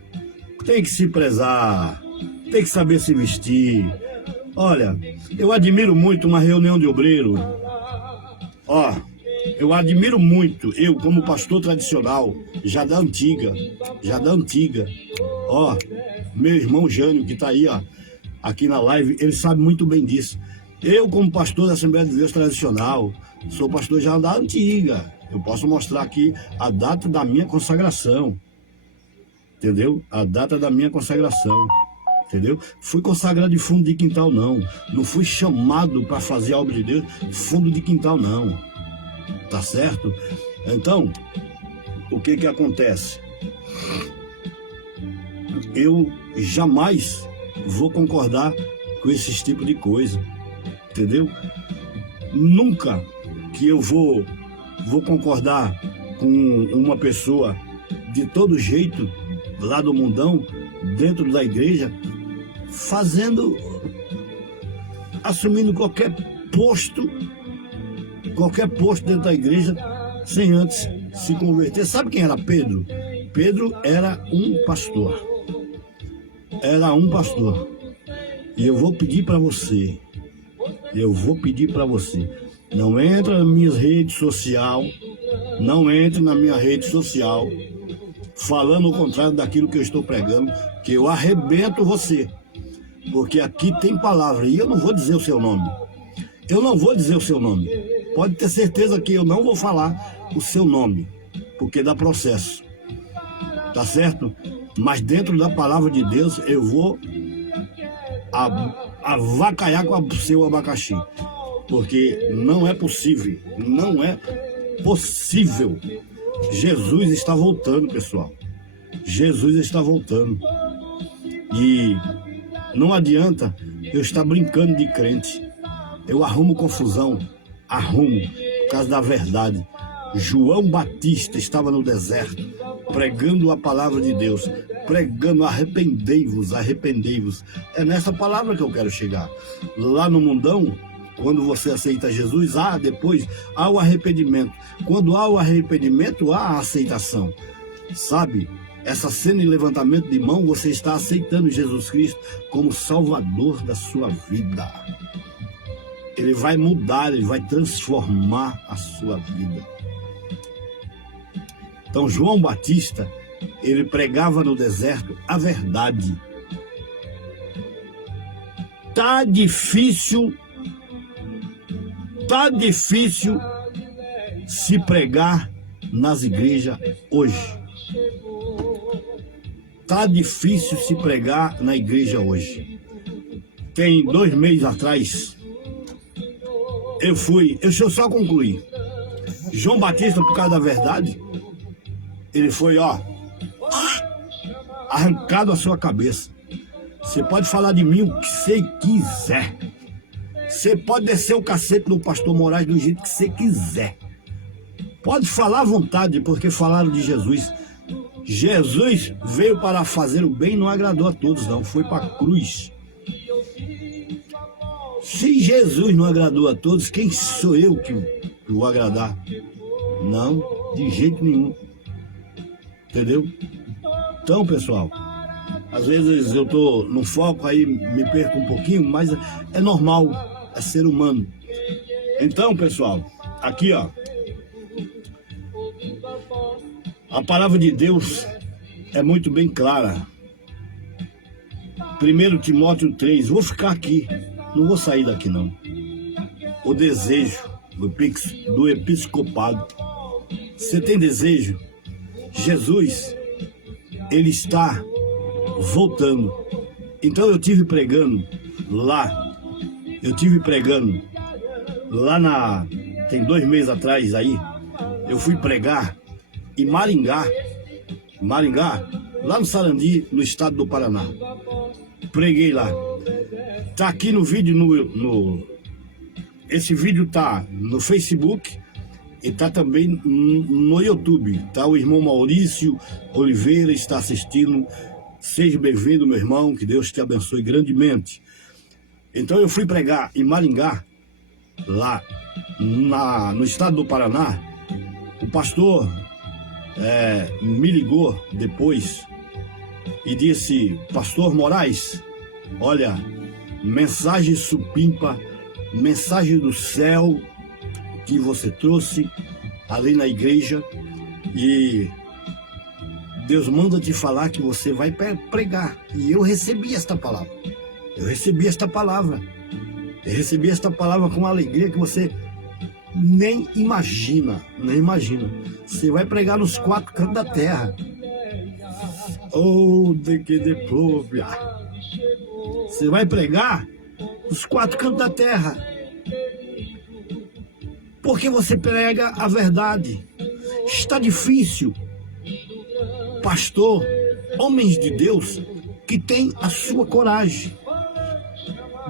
Tem que se prezar, tem que saber se vestir. Olha, eu admiro muito uma reunião de obreiro. Ó, eu admiro muito, eu como pastor tradicional, já da antiga. Ó, meu irmão Jânio, que tá aí, ó, aqui na live, ele sabe muito bem disso. Eu como pastor da Assembleia de Deus tradicional, sou pastor já da antiga. Eu posso mostrar aqui a data da minha consagração. Entendeu? A data da minha consagração. Entendeu? Fui consagrado de fundo de quintal, não. Não fui chamado para fazer a obra de Deus fundo de quintal, não. Tá certo? Então, o que acontece? Eu jamais vou concordar com esses tipos de coisa. Entendeu? Nunca que eu vou concordar com uma pessoa de todo jeito, lá do mundão, dentro da igreja, assumindo qualquer posto dentro da igreja, sem antes se converter. Sabe quem era Pedro? Pedro era um pastor. E eu vou pedir para você, não entra nas minhas redes sociais, não entre na minha rede social, falando o contrário daquilo que eu estou pregando, que eu arrebento você. Porque aqui tem palavra, e eu não vou dizer o seu nome. Pode ter certeza que eu não vou falar o seu nome, porque dá processo. Tá certo? Mas dentro da palavra de Deus, eu vou avacalhar com o seu abacaxi. Porque não é possível. Jesus está voltando, pessoal. Jesus está voltando. E não adianta eu estar brincando de crente. Eu arrumo confusão. Por causa da verdade. João Batista estava no deserto, pregando a palavra de Deus, pregando: arrependei-vos. É nessa palavra que eu quero chegar. Lá no mundão, quando você aceita Jesus, depois há o arrependimento. Quando há o arrependimento, há a aceitação. Sabe? Essa cena de levantamento de mão, você está aceitando Jesus Cristo como Salvador da sua vida. Ele vai mudar, ele vai transformar a sua vida. Então, João Batista, ele pregava no deserto a verdade. Tá difícil se pregar nas igrejas hoje. Tá difícil se pregar na igreja hoje. Tem 2 meses atrás, deixa eu só concluir. João Batista, por causa da verdade, ele foi, arrancado a sua cabeça. Você pode falar de mim o que você quiser. Você pode descer o cacete do pastor Moraes do jeito que você quiser. Pode falar à vontade, porque falaram de Jesus. Jesus veio para fazer o bem, não agradou a todos, não. Foi para a cruz. Se Jesus não agradou a todos, quem sou eu que vou agradar? Não, de jeito nenhum. Entendeu? Então, pessoal, às vezes eu tô no foco, aí me perco um pouquinho, mas é normal, é ser humano. Então, pessoal, aqui, ó, a palavra de Deus é muito bem clara. 1 Timóteo 3, vou ficar aqui, não vou sair daqui não. O desejo do episcopado. Você tem desejo? Jesus, ele está voltando. Então eu tive pregando lá tem 2 meses atrás aí, eu fui pregar em Maringá, lá no Sarandi, no estado do Paraná. Preguei lá. Tá aqui no vídeo, esse vídeo tá no Facebook e tá também no YouTube. Tá, o irmão Maurício Oliveira está assistindo. Seja bem-vindo, meu irmão, que Deus te abençoe grandemente. Então eu fui pregar em Maringá, lá no estado do Paraná. O pastor me ligou depois e disse: Pastor Moraes, olha, mensagem supimpa, mensagem do céu que você trouxe ali na igreja, e Deus manda te falar que você vai pregar. E eu recebi esta palavra. Eu recebi esta palavra com uma alegria que você nem imagina. Você vai pregar nos 4 cantos da terra. Oh, de que deplôvia. Você vai pregar nos 4 cantos da terra. Porque você prega a verdade. Está difícil. Pastor, homens de Deus que têm a sua coragem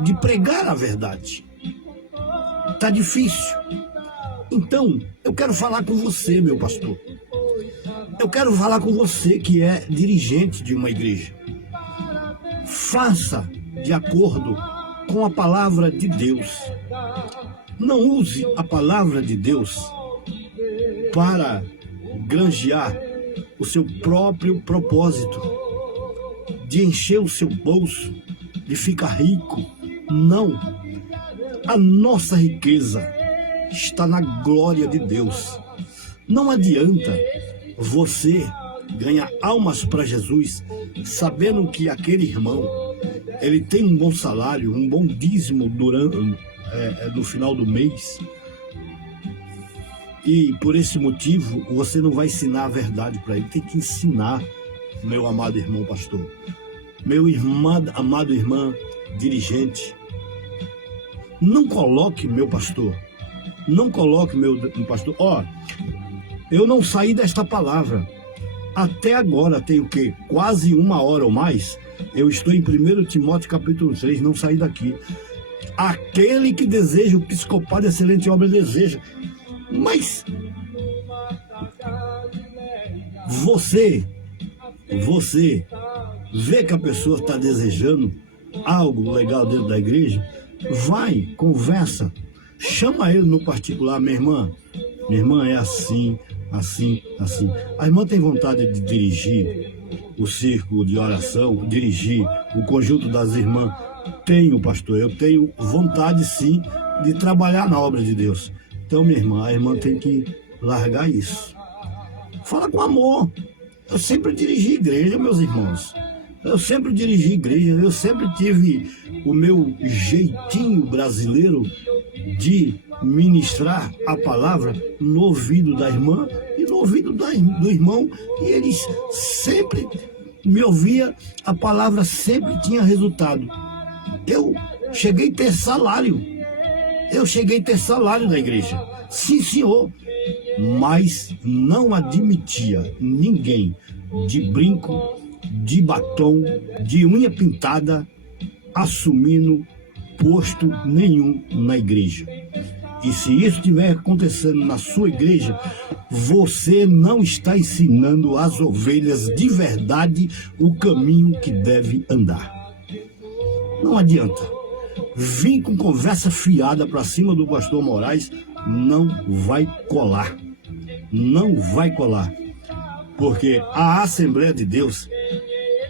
de pregar a verdade. Está difícil. Então, eu quero falar com você, meu pastor. Eu quero falar com você que é dirigente de uma igreja. Faça de acordo com a palavra de Deus. Não use a palavra de Deus para granjear o seu próprio propósito, de encher o seu bolso, de ficar rico. Não. A nossa riqueza está na glória de Deus. Não adianta você ganhar almas para Jesus sabendo que aquele irmão, ele tem um bom salário, um bom dízimo no final do mês, e por esse motivo você não vai ensinar a verdade para ele. Tem que ensinar, meu amado irmão pastor, meu amado irmã dirigente. Não coloque, meu pastor, não coloque, meu pastor. Ó, eu não saí desta palavra até agora, tem o quê? Quase 1 hora ou mais. Eu estou em 1 Timóteo capítulo 3, não saí daqui. Aquele que deseja o episcopado, excelente obra deseja. Mas você vê que a pessoa está desejando algo legal dentro da igreja, vai, conversa, chama ele no particular. Minha irmã é assim. A irmã tem vontade de dirigir o círculo de oração, dirigir o conjunto das irmãs. Tenho, pastor, eu tenho vontade sim de trabalhar na obra de Deus. Então, a irmã tem que largar isso. Fala com amor. Eu sempre dirigi igreja, meus irmãos. Eu sempre tive o meu jeitinho brasileiro de ministrar a palavra no ouvido da irmã e no ouvido do irmão, e eles sempre me ouviam, a palavra sempre tinha resultado. Eu cheguei a ter salário na igreja, sim senhor, mas não admitia ninguém de brinco, de batom, de unha pintada, assumindo posto nenhum na igreja. E se isso estiver acontecendo na sua igreja, você não está ensinando às ovelhas de verdade o caminho que deve andar. Não adianta vir com conversa fiada para cima do pastor Moraes, não vai colar. Não vai colar. Porque a Assembleia de Deus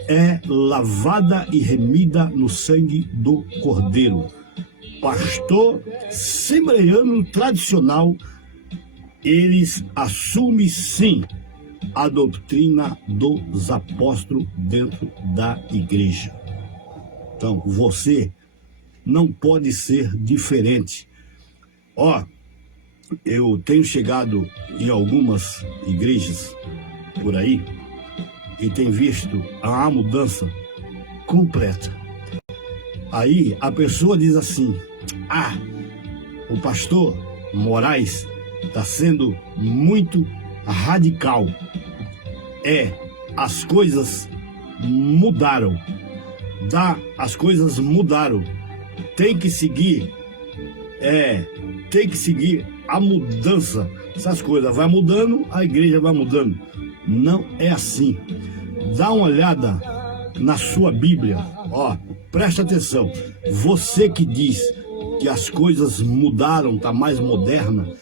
é lavada e remida no sangue do Cordeiro. Pastor assembleiano tradicional, eles assumem sim a doutrina dos apóstolos dentro da igreja. Então, você não pode ser diferente. Eu tenho chegado em algumas igrejas por aí e tenho visto a mudança completa. Aí a pessoa diz assim: o pastor Moraes está sendo muito radical. As coisas mudaram. As coisas mudaram. Tem que seguir a mudança. Essas coisas vai mudando, a igreja vai mudando. Não é assim. Dá uma olhada na sua Bíblia. Presta atenção. Você que diz que as coisas mudaram, está mais moderna,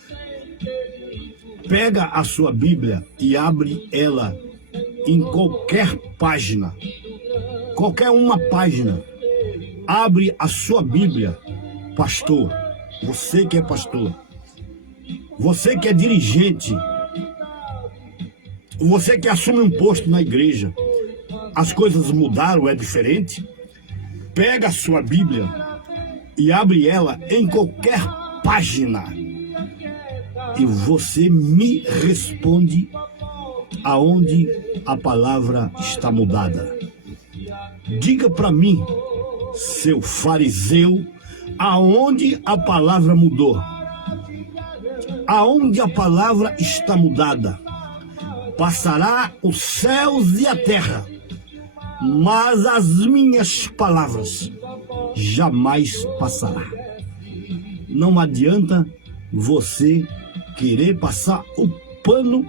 pega a sua Bíblia e abre ela em qualquer página. Qualquer uma página. Abre a sua Bíblia, pastor. Você que é pastor. Você que é dirigente. Você que assume um posto na igreja. As coisas mudaram, é diferente. Pega a sua Bíblia e abre ela em qualquer página. E você me responde aonde a palavra está mudada. Diga para mim, seu fariseu, aonde a palavra mudou. Aonde a palavra está mudada. Passará os céus e a terra, mas as minhas palavras jamais passará. Não adianta você querer passar o pano,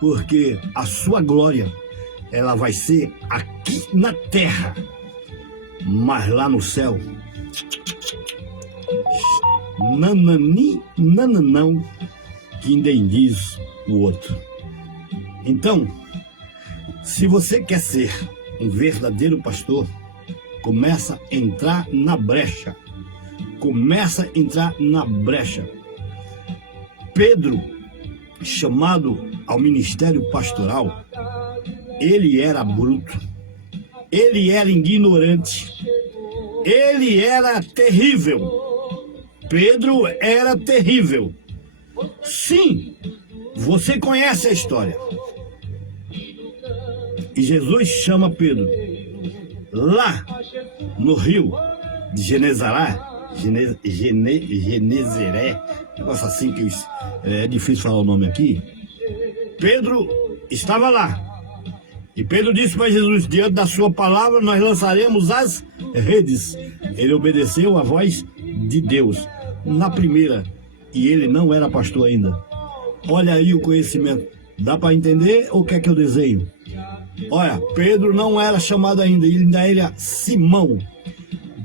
porque a sua glória, ela vai ser aqui na terra, mas lá no céu, nanani, nananão, que nem diz o outro. Então, se você quer ser um verdadeiro pastor, começa a entrar na brecha. Começa a entrar na brecha. Pedro, chamado ao ministério pastoral, ele era bruto. Ele era ignorante. Ele era terrível. Pedro era terrível. Sim, você conhece a história. E Jesus chama Pedro lá no rio de Genezaré, negócio assim que é difícil falar o nome aqui. Pedro estava lá. E Pedro disse para Jesus: diante da sua palavra nós lançaremos as redes. Ele obedeceu a voz de Deus na primeira. E ele não era pastor ainda. Olha aí o conhecimento. Dá para entender ou quer que eu desenhe? Olha, Pedro não era chamado ainda, ele ainda era Simão.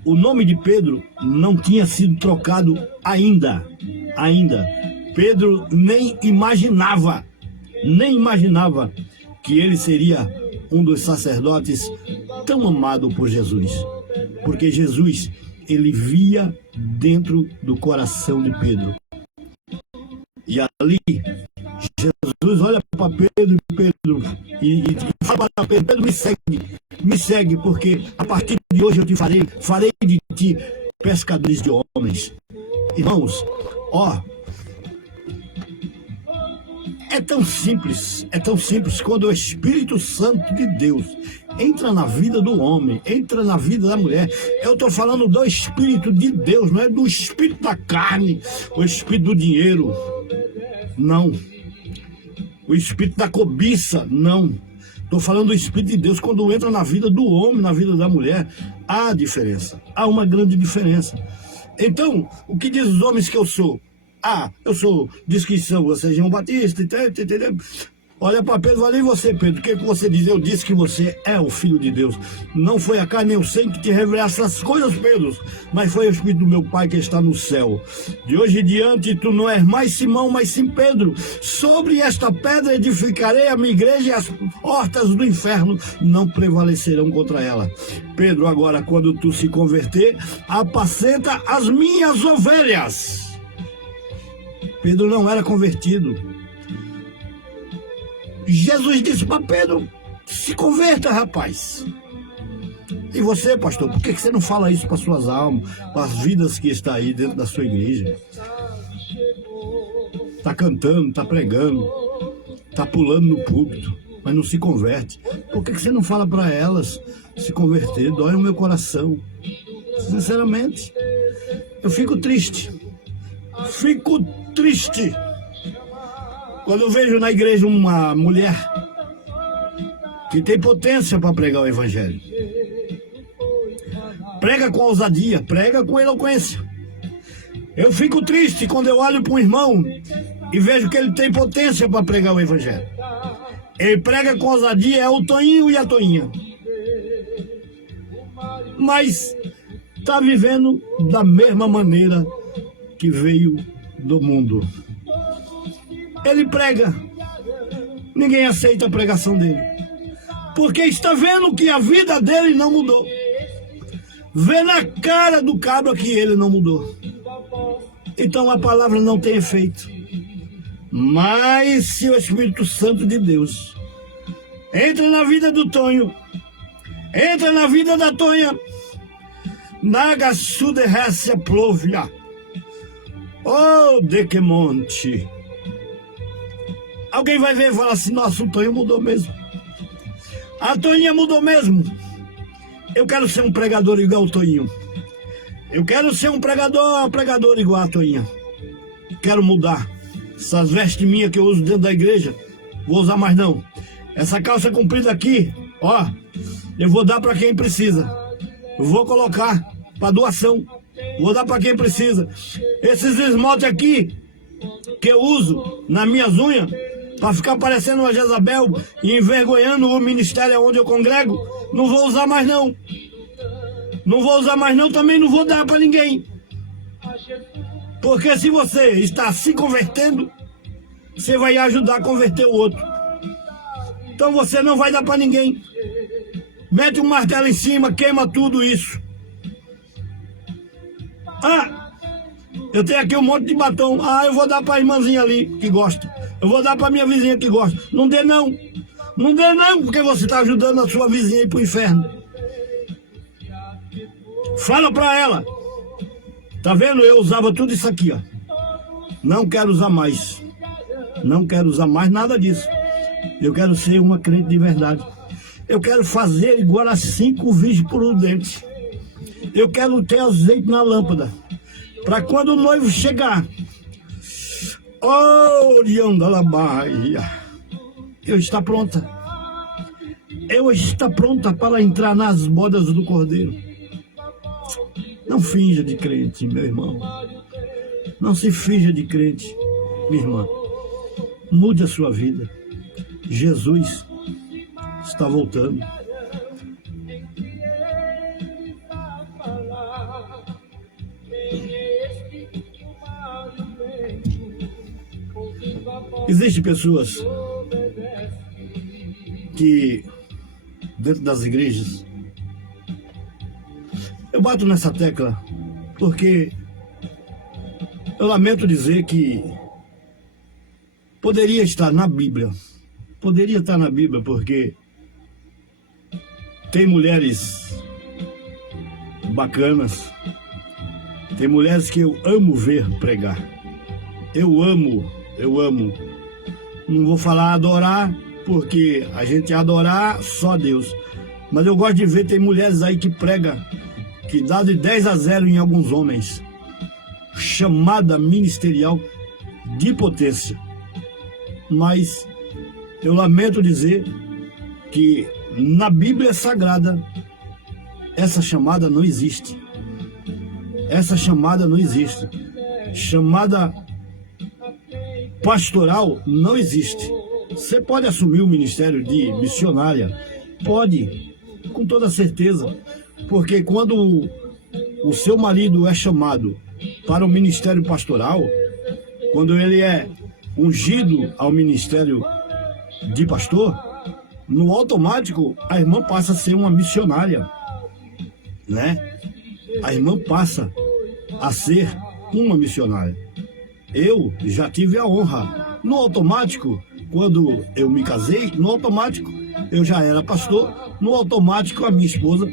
O nome de Pedro não tinha sido trocado ainda. Pedro nem imaginava que ele seria um dos sacerdotes tão amado por Jesus. Porque Jesus, ele via dentro do coração de Pedro. E ali, Jesus olha para Pedro e fala para Pedro: Pedro, me segue, porque a partir de hoje eu te farei de ti pescadores de homens. Irmãos, é tão simples quando o Espírito Santo de Deus entra na vida do homem, entra na vida da mulher. Eu estou falando do Espírito de Deus, não é do Espírito da carne, o Espírito do dinheiro, não. O Espírito da cobiça, não. Estou falando do Espírito de Deus. Quando entra na vida do homem, na vida da mulher, há diferença. Há uma grande diferença. Então, o que diz os homens que eu sou? Ah, diz que são você, João Batista, entendeu? Olha para Pedro, valeu você, Pedro. O que você diz? Eu disse que você é o Filho de Deus. Não foi a carne nem o sangue que te revelou essas coisas, Pedro, mas foi o Espírito do meu Pai que está no céu. De hoje em diante, tu não és mais Simão, mas sim Pedro. Sobre esta pedra edificarei a minha igreja e as portas do inferno não prevalecerão contra ela. Pedro, agora, quando tu se converter, apacenta as minhas ovelhas. Pedro não era convertido. Jesus disse para Pedro, se converta, rapaz. E você, pastor, por que você não fala isso para suas almas, para as vidas que estão aí dentro da sua igreja? Está cantando, está pregando, está pulando no púlpito, mas não se converte. Por que você não fala para elas se converter? Dói o meu coração. Sinceramente, eu fico triste. Fico triste. Quando eu vejo na igreja uma mulher que tem potência para pregar o evangelho, prega com ousadia, prega com eloquência. Eu fico triste quando eu olho para um irmão e vejo que ele tem potência para pregar o evangelho. Ele prega com ousadia, é o Toninho e a Toinha. Mas está vivendo da mesma maneira que veio do mundo. Ele prega, ninguém aceita a pregação dele, porque está vendo que a vida dele não mudou. Vê na cara do cabra que ele não mudou. Então a palavra não tem efeito. Mas se o Espírito Santo de Deus entra na vida do Tonho, entra na vida da Tonha, naga suderrécia plovia, oh, de que monte. Alguém vai ver e falar assim, nossa, o Tonho mudou mesmo. A Toninha mudou mesmo. Eu quero ser um pregador igual o Toninho. Eu quero ser um pregador igual a Toninha. Quero mudar. Essas vestes minhas que eu uso dentro da igreja, vou usar mais não. Essa calça comprida aqui, ó, eu vou dar para quem precisa. Eu vou colocar para doação. Vou dar para quem precisa. Esses esmaltes aqui, que eu uso nas minhas unhas, para ficar parecendo uma Jezabel e envergonhando o ministério onde eu congrego, não vou usar mais não. Não vou usar mais não, também não vou dar para ninguém. Porque se você está se convertendo, você vai ajudar a converter o outro. Então você não vai dar para ninguém. Mete um martelo em cima, queima tudo isso. Ah, eu tenho aqui um monte de batom. Ah, eu vou dar para a irmãzinha ali que gosta. Eu vou dar para minha vizinha que gosta. Não dê não. Não dê não, porque você está ajudando a sua vizinha a ir para o inferno. Fala para ela. Tá vendo? Eu usava tudo isso aqui, ó. Não quero usar mais. Não quero usar mais nada disso. Eu quero ser uma crente de verdade. Eu quero fazer igual a 5 virgens prudentes. Eu quero ter azeite na lâmpada. Para quando o noivo chegar, olhando a Bahia, eu estou pronta. Eu estou pronta para entrar nas bodas do Cordeiro. Não finja de crente, meu irmão. Não se finja de crente, minha irmã. Mude a sua vida. Jesus está voltando. Existem pessoas que, dentro das igrejas, eu bato nessa tecla porque eu lamento dizer que poderia estar na Bíblia. Poderia estar na Bíblia porque tem mulheres bacanas, tem mulheres que eu amo ver pregar. Eu amo. Não vou falar adorar, porque a gente adorar só Deus. Mas eu gosto de ver, tem mulheres aí que pregam, que dá de 10-0 em alguns homens. Chamada ministerial de potência. Mas eu lamento dizer que na Bíblia Sagrada essa chamada não existe. Essa chamada não existe. Chamada pastoral não existe. Você pode assumir o ministério de missionária? Pode, com toda certeza. Porque quando o seu marido é chamado para o ministério pastoral, quando ele é ungido ao ministério de pastor, no automático a irmã passa a ser uma missionária, né? A irmã passa a ser uma missionária. Eu já tive a honra. No automático, quando eu me casei, no automático eu já era pastor, no automático a minha esposa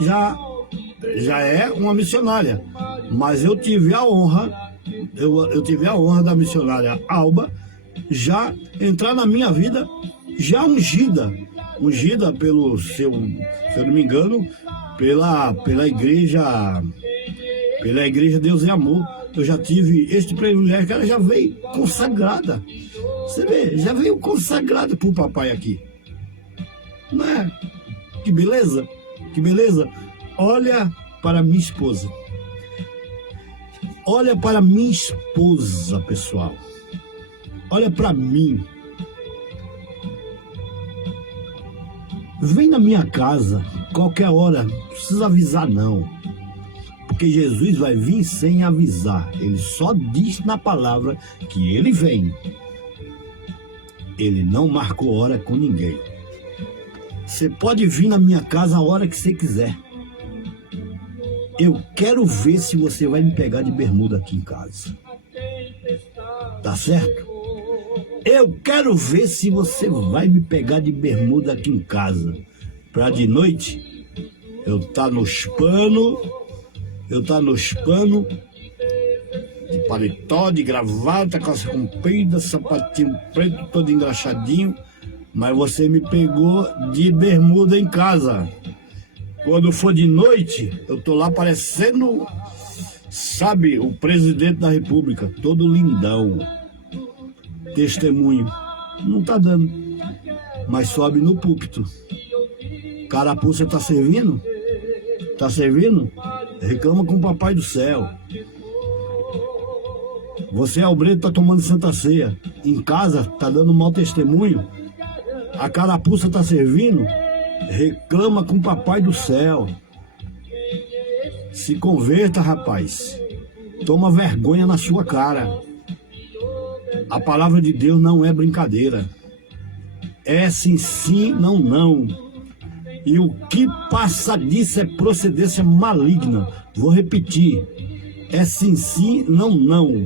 já é uma missionária. Mas eu tive a honra, eu tive a honra da missionária Alba já entrar na minha vida, já ungida pelo seu, se eu não me engano, pela igreja Deus é Amor. Eu já tive este privilégio, que ela já veio consagrada. Você vê, já veio consagrada pro papai aqui. Não é? Que beleza? Que beleza? Olha para minha esposa. Olha para minha esposa, pessoal. Olha para mim. Vem na minha casa, qualquer hora, não precisa avisar não. Porque Jesus vai vir sem avisar. Ele só diz na palavra que ele vem. Ele não marcou hora com ninguém. Você pode vir na minha casa a hora que você quiser. Eu quero ver se você vai me pegar de bermuda aqui em casa. Tá certo? Eu quero ver se você vai me pegar de bermuda aqui em casa. Pra de noite eu tá nos panos, de paletó, de gravata, calça comprida, sapatinho preto, todo engraxadinho. Mas você me pegou de bermuda em casa. Quando for de noite, eu tô lá parecendo, sabe, o presidente da República, todo lindão. Testemunho. Não tá dando. Mas sobe no púlpito. Carapuça tá servindo? Tá servindo? Reclama com o papai do céu. Você é obreiro, tá tomando Santa Ceia. Em casa, tá dando mau testemunho. A carapuça tá servindo? Reclama com o papai do céu. Se converta, rapaz. Toma vergonha na sua cara. A palavra de Deus não é brincadeira. É sim, sim, não, não. E o que passa disso é procedência maligna. Vou repetir. É sim, sim, não, não.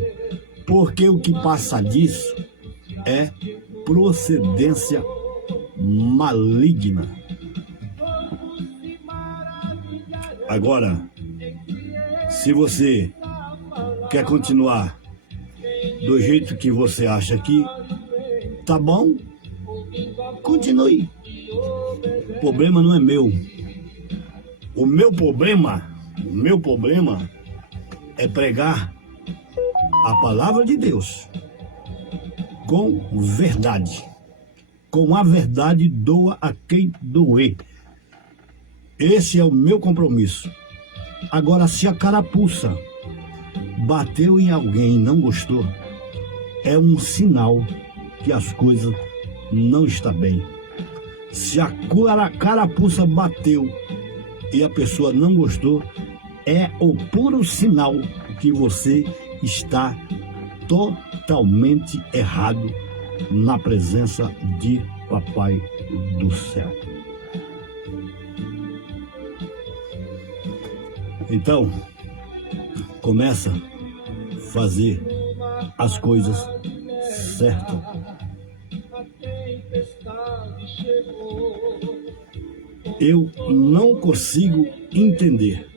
Porque o que passa disso é procedência maligna. Agora, se você quer continuar do jeito que você acha que tá bom, continue. O problema não é meu. O meu problema é pregar a palavra de Deus com verdade. Com a verdade, doa a quem doer. Esse é o meu compromisso. Agora, se a carapuça bateu em alguém e não gostou, é um sinal que as coisas não estão bem. Se a carapuça bateu e a pessoa não gostou, é o puro sinal que você está totalmente errado na presença de Papai do Céu. Então, começa a fazer as coisas certas. Eu não consigo entender.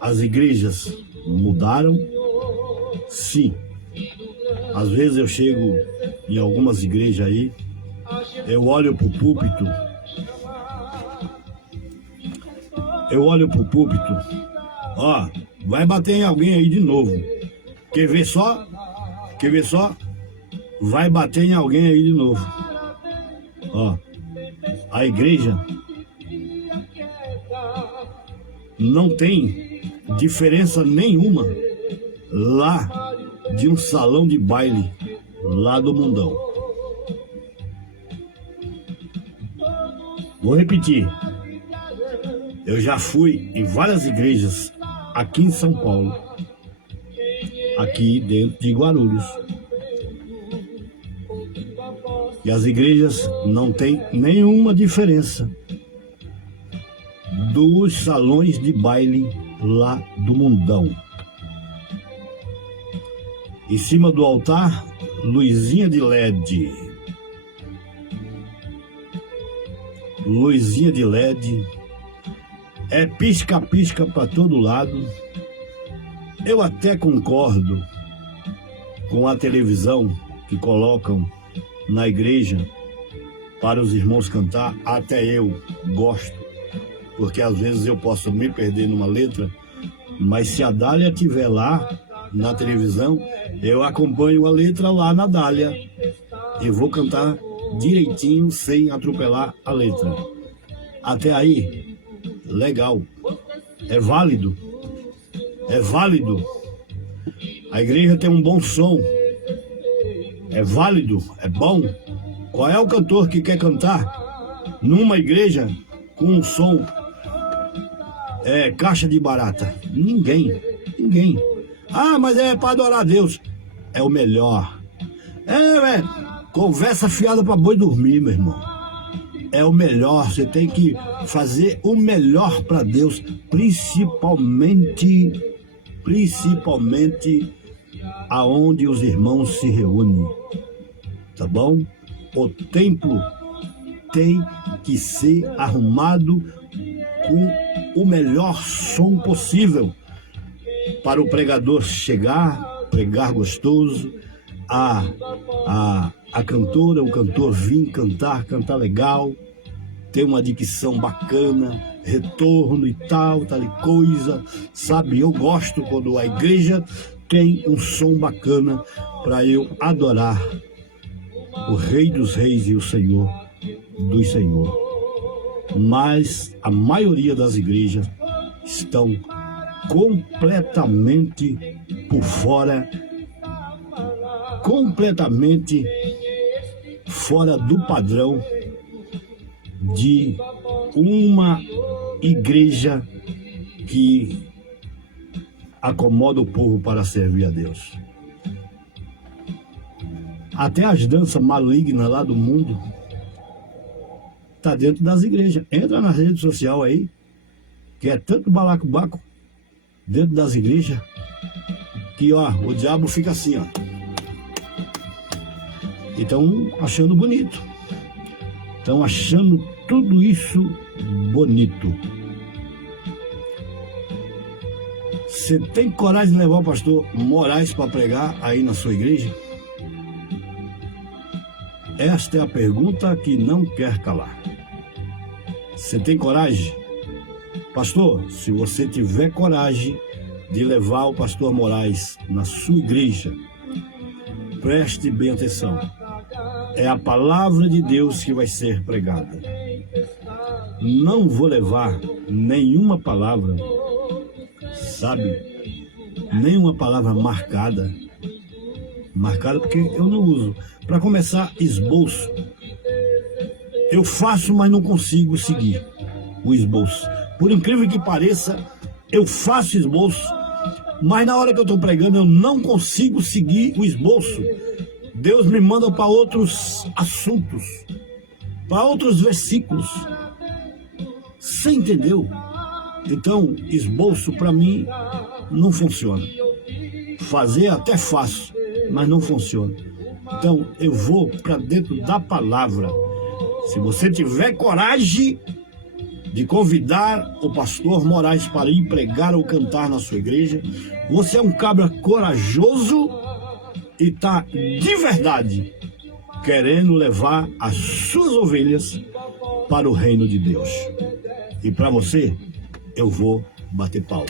As igrejas mudaram? Sim. Às vezes eu chego em algumas igrejas aí, eu olho pro púlpito, ó, vai bater em alguém aí de novo. Quer ver só? Vai bater em alguém aí de novo. Ó, a igreja não tem diferença nenhuma lá de um salão de baile lá do mundão. Vou repetir. Eu já fui em várias igrejas aqui em São Paulo, aqui dentro de Guarulhos. E as igrejas não têm nenhuma diferença dos salões de baile lá do mundão. Em cima do altar, luzinha de LED. Luzinha de LED. É pisca-pisca para todo lado. Eu até concordo com a televisão que colocam na igreja para os irmãos cantar. Até eu gosto, porque às vezes eu posso me perder numa letra, mas se a Dália estiver lá na televisão, eu acompanho a letra lá na Dália e vou cantar direitinho, sem atropelar a letra. Até aí, legal, é válido, é válido. A igreja tem um bom som, é válido, é bom. Qual é o cantor que quer cantar numa igreja com um som caixa de barata? Ninguém. Ah, mas é para adorar a Deus. É o melhor. Conversa fiada para boi dormir, meu irmão. É o melhor. Você tem que fazer o melhor para Deus, principalmente aonde os irmãos se reúnem. Tá bom? O templo tem que ser arrumado com o melhor som possível para o pregador chegar, pregar gostoso, a cantora, o cantor vir cantar legal, ter uma dicção bacana, retorno e tal e coisa, sabe? Eu gosto quando a igreja tem um som bacana para eu adorar o Rei dos Reis e o Senhor dos Senhores. Mas a maioria das igrejas estão completamente por fora, completamente fora do padrão de uma igreja que acomoda o povo para servir a Deus. Até as danças malignas lá do mundo tá dentro das igrejas. Entra nas redes sociais aí, que é tanto balacobaco dentro das igrejas, que o diabo fica assim, E estão achando bonito. Estão achando tudo isso bonito. Você tem coragem de levar o pastor Moraes para pregar aí na sua igreja? Esta é a pergunta que não quer calar. Você tem coragem? Pastor, se você tiver coragem de levar o pastor Moraes na sua igreja, preste bem atenção. É a palavra de Deus que vai ser pregada. Não vou levar nenhuma palavra, sabe? Nenhuma palavra marcada porque eu não uso. Para começar, esboço. Eu faço, mas não consigo seguir o esboço. Por incrível que pareça, eu faço esboço, mas na hora que eu estou pregando, eu não consigo seguir o esboço. Deus me manda para outros assuntos, para outros versículos. Você entendeu? Então, esboço para mim não funciona. Fazer até faço, mas não funciona. Então, eu vou para dentro da palavra. Se você tiver coragem de convidar o pastor Moraes para ir pregar ou cantar na sua igreja, você é um cabra corajoso e está de verdade querendo levar as suas ovelhas para o reino de Deus. E para você, eu vou bater palma.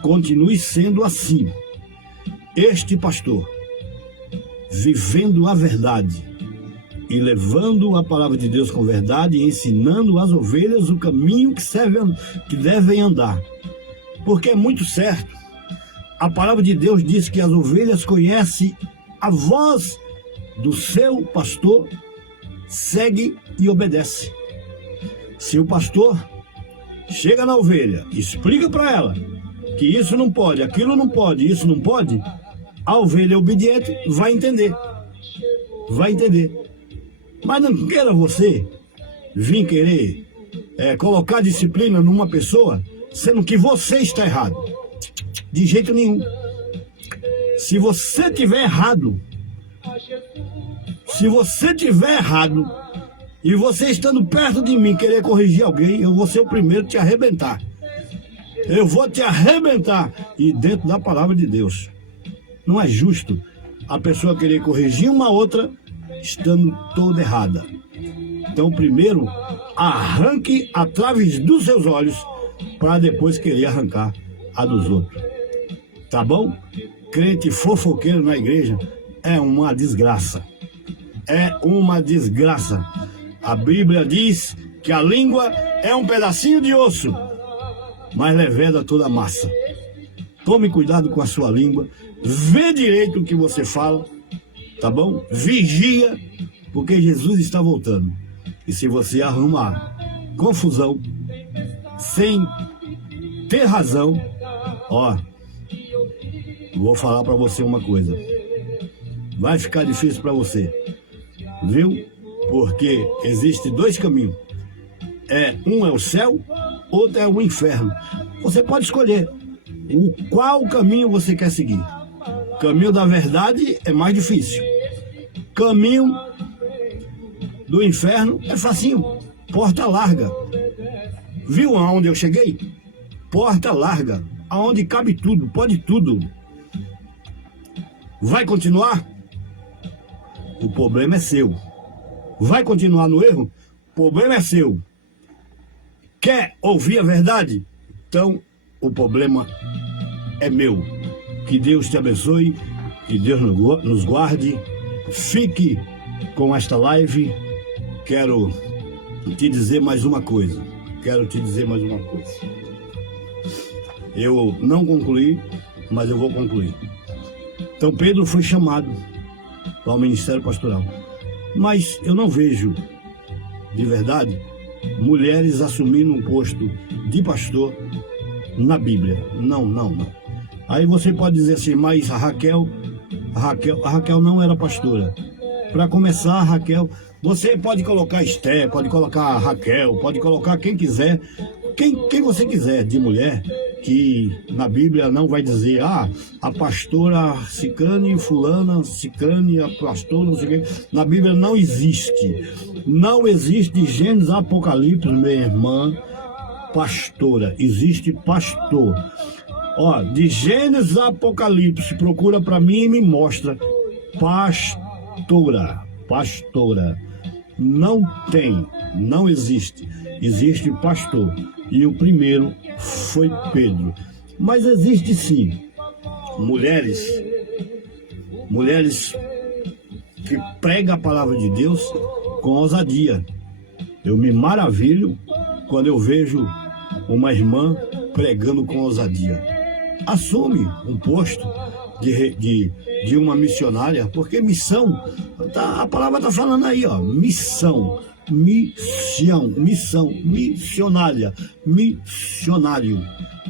Continue sendo assim. Este pastor, vivendo a verdade, e levando a palavra de Deus com verdade e ensinando as ovelhas o caminho que devem andar. Porque é muito certo. A palavra de Deus diz que as ovelhas conhecem a voz do seu pastor, segue e obedece. Se o pastor chega na ovelha, explica para ela que isso não pode, aquilo não pode, isso não pode, a ovelha obediente vai entender. Vai entender. Mas não queira você vir querer colocar disciplina numa pessoa, sendo que você está errado. De jeito nenhum. Se você tiver errado, e você estando perto de mim querer corrigir alguém, eu vou ser o primeiro a te arrebentar. Eu vou te arrebentar. E dentro da palavra de Deus. Não é justo a pessoa querer corrigir uma outra estando toda errada. Então, primeiro, arranque através dos seus olhos para depois querer arrancar a dos outros. Tá bom? Crente fofoqueiro na igreja é uma desgraça. É uma desgraça. A Bíblia diz que a língua é um pedacinho de osso, mas leveda toda a massa. Tome cuidado com a sua língua. Vê direito o que você fala, tá bom? Vigia, porque Jesus está voltando. E se você arrumar confusão, sem ter razão, ó, vou falar para você uma coisa. Vai ficar difícil para você, viu? Porque existe dois caminhos. Um é o céu, outro é o inferno. Você pode escolher qual caminho você quer seguir. Caminho da verdade é mais difícil. Caminho do inferno é facinho. Porta larga. Viu aonde eu cheguei? Porta larga. Aonde cabe tudo, pode tudo. Vai continuar? O problema é seu. Vai continuar no erro? O problema é seu. Quer ouvir a verdade? Então, o problema é meu. Que Deus te abençoe, que Deus nos guarde. Fique com esta live. Quero te dizer mais uma coisa. Eu não concluí, mas eu vou concluir. Então, Pedro foi chamado para o ministério pastoral. Mas eu não vejo, de verdade, mulheres assumindo um posto de pastor na Bíblia. Não. Aí você pode dizer assim, mas a Raquel não era pastora. Para começar, a Raquel, você pode colocar Esté, pode colocar Raquel, pode colocar quem quiser, quem você quiser de mulher, que na Bíblia não vai dizer, a pastora Cicrane, fulana, Cicrane, a pastora, não sei o quê. Na Bíblia não existe. Não existe Gênesis, Apocalipse, minha irmã, pastora. Existe pastor. Ó, de Gênesis a Apocalipse, procura para mim e me mostra. Pastora. Não tem, não existe. Existe pastor. E o primeiro foi Pedro. Mas existe sim mulheres que pregam a palavra de Deus com ousadia. Eu me maravilho quando eu vejo uma irmã pregando com ousadia. Assume um posto de uma missionária, porque missão, a palavra está falando aí, ó, missão, missionária, missionário,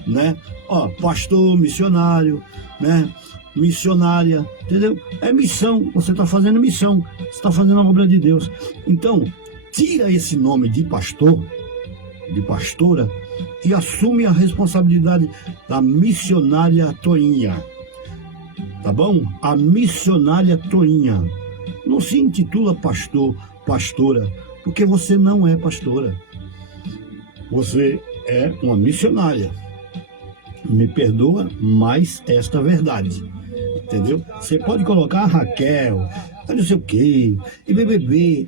né? Ó, pastor, missionário, né? Missionária, entendeu? É missão, você está fazendo missão, você está fazendo a obra de Deus. Então, tira esse nome de pastor, de pastora, e assume a responsabilidade da missionária Toinha. Tá bom? A missionária Toinha. Não se intitula pastor, pastora, porque você não é pastora. Você é uma missionária. Me perdoa, mas esta verdade. Entendeu? Você pode colocar a Raquel, não sei o quê, e BBB.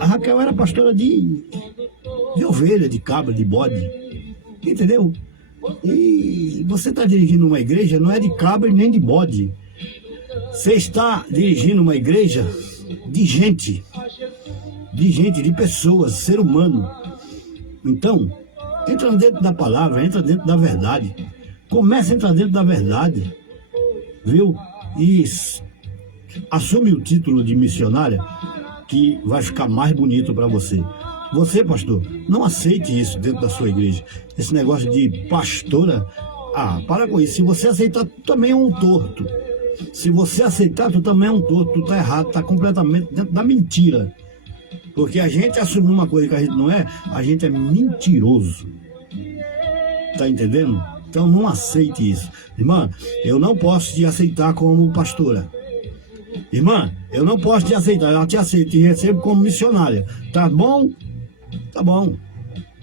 A Raquel era pastora de ovelha, de cabra, de bode. Entendeu? E você está dirigindo uma igreja, não é de cabra nem de bode. Você está dirigindo uma igreja de gente, de pessoas, ser humano. Então, entra dentro da palavra, entra dentro da verdade. Começa a entrar dentro da verdade, viu? E assume o título de missionária, que vai ficar mais bonito para você. Você, pastor, não aceite isso dentro da sua igreja. Esse negócio de pastora, para com isso. Se você aceitar, tu também é um torto. Se você aceitar, tu também é um torto. Tu tá errado, tá completamente dentro da mentira. Porque a gente assume uma coisa que a gente não é, a gente é mentiroso. Tá entendendo? Então não aceite isso. Irmã, eu não posso te aceitar como pastora. Irmã, eu não posso te aceitar. Eu te aceito e recebo como missionária. Tá bom? Tá bom.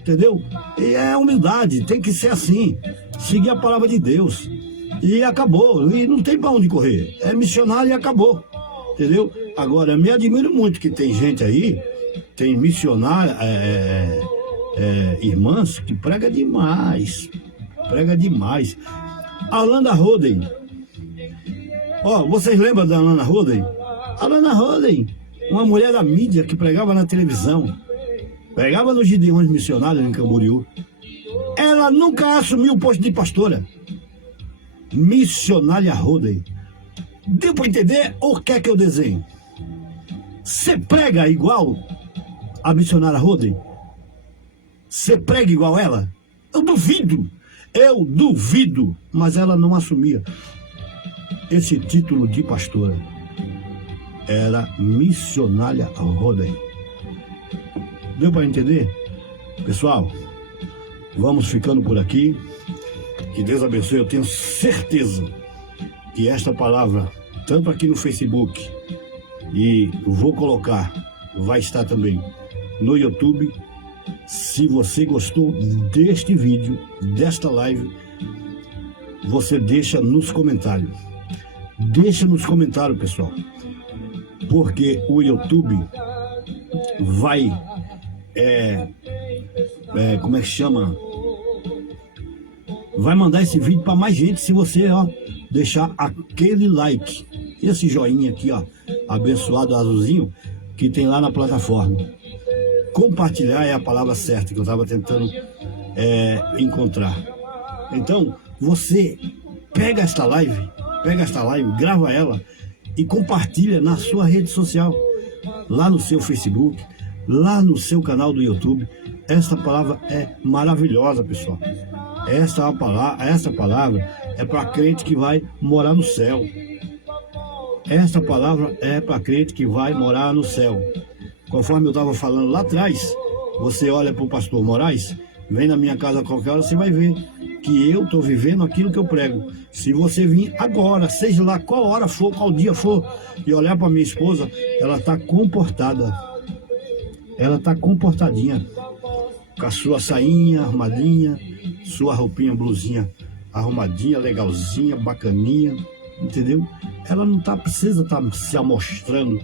Entendeu? E é humildade, tem que ser assim. Seguir a palavra de Deus. E acabou. E não tem pra onde correr. É missionário e acabou. Entendeu? Agora, eu me admiro muito que tem gente aí, tem missionária, irmãs que prega demais. Prega demais. Alana Roden. Vocês lembram da Alana Roden? Alana Roden, uma mulher da mídia que pregava na televisão. Pregava nos Gideões Missionários em Camboriú. Ela nunca assumiu o posto de pastora. Missionária Roden. Deu para entender o que é que eu desenho? Você prega igual a missionária Roden? Você prega igual ela? Eu duvido, mas ela não assumia esse título de pastora. Era missionária Roden. Deu para entender? Pessoal, vamos ficando por aqui. Que Deus abençoe. Eu tenho certeza que esta palavra, tanto aqui no Facebook, e vou colocar, vai estar também no YouTube. Se você gostou deste vídeo, desta live, você deixa nos comentários. Deixa nos comentários, pessoal. Porque o YouTube vai... como é que chama? Vai mandar esse vídeo para mais gente se você, deixar aquele like. Esse joinha aqui, abençoado azulzinho, que tem lá na plataforma. Compartilhar é a palavra certa que eu estava tentando encontrar. Então, você pega esta live, grava ela e compartilha na sua rede social, lá no seu Facebook, lá no seu canal do YouTube. Esta palavra é maravilhosa, pessoal. Esta palavra é para crente que vai morar no céu. Esta palavra é para crente que vai morar no céu. Conforme eu estava falando lá atrás, você olha para o pastor Moraes, vem na minha casa a qualquer hora, você vai ver que eu estou vivendo aquilo que eu prego. Se você vir agora, seja lá qual hora for, qual dia for, e olhar para minha esposa, ela está comportada. Ela está comportadinha. Com a sua sainha arrumadinha, sua roupinha, blusinha arrumadinha, legalzinha, bacaninha, entendeu? Ela não precisa estar se amostrando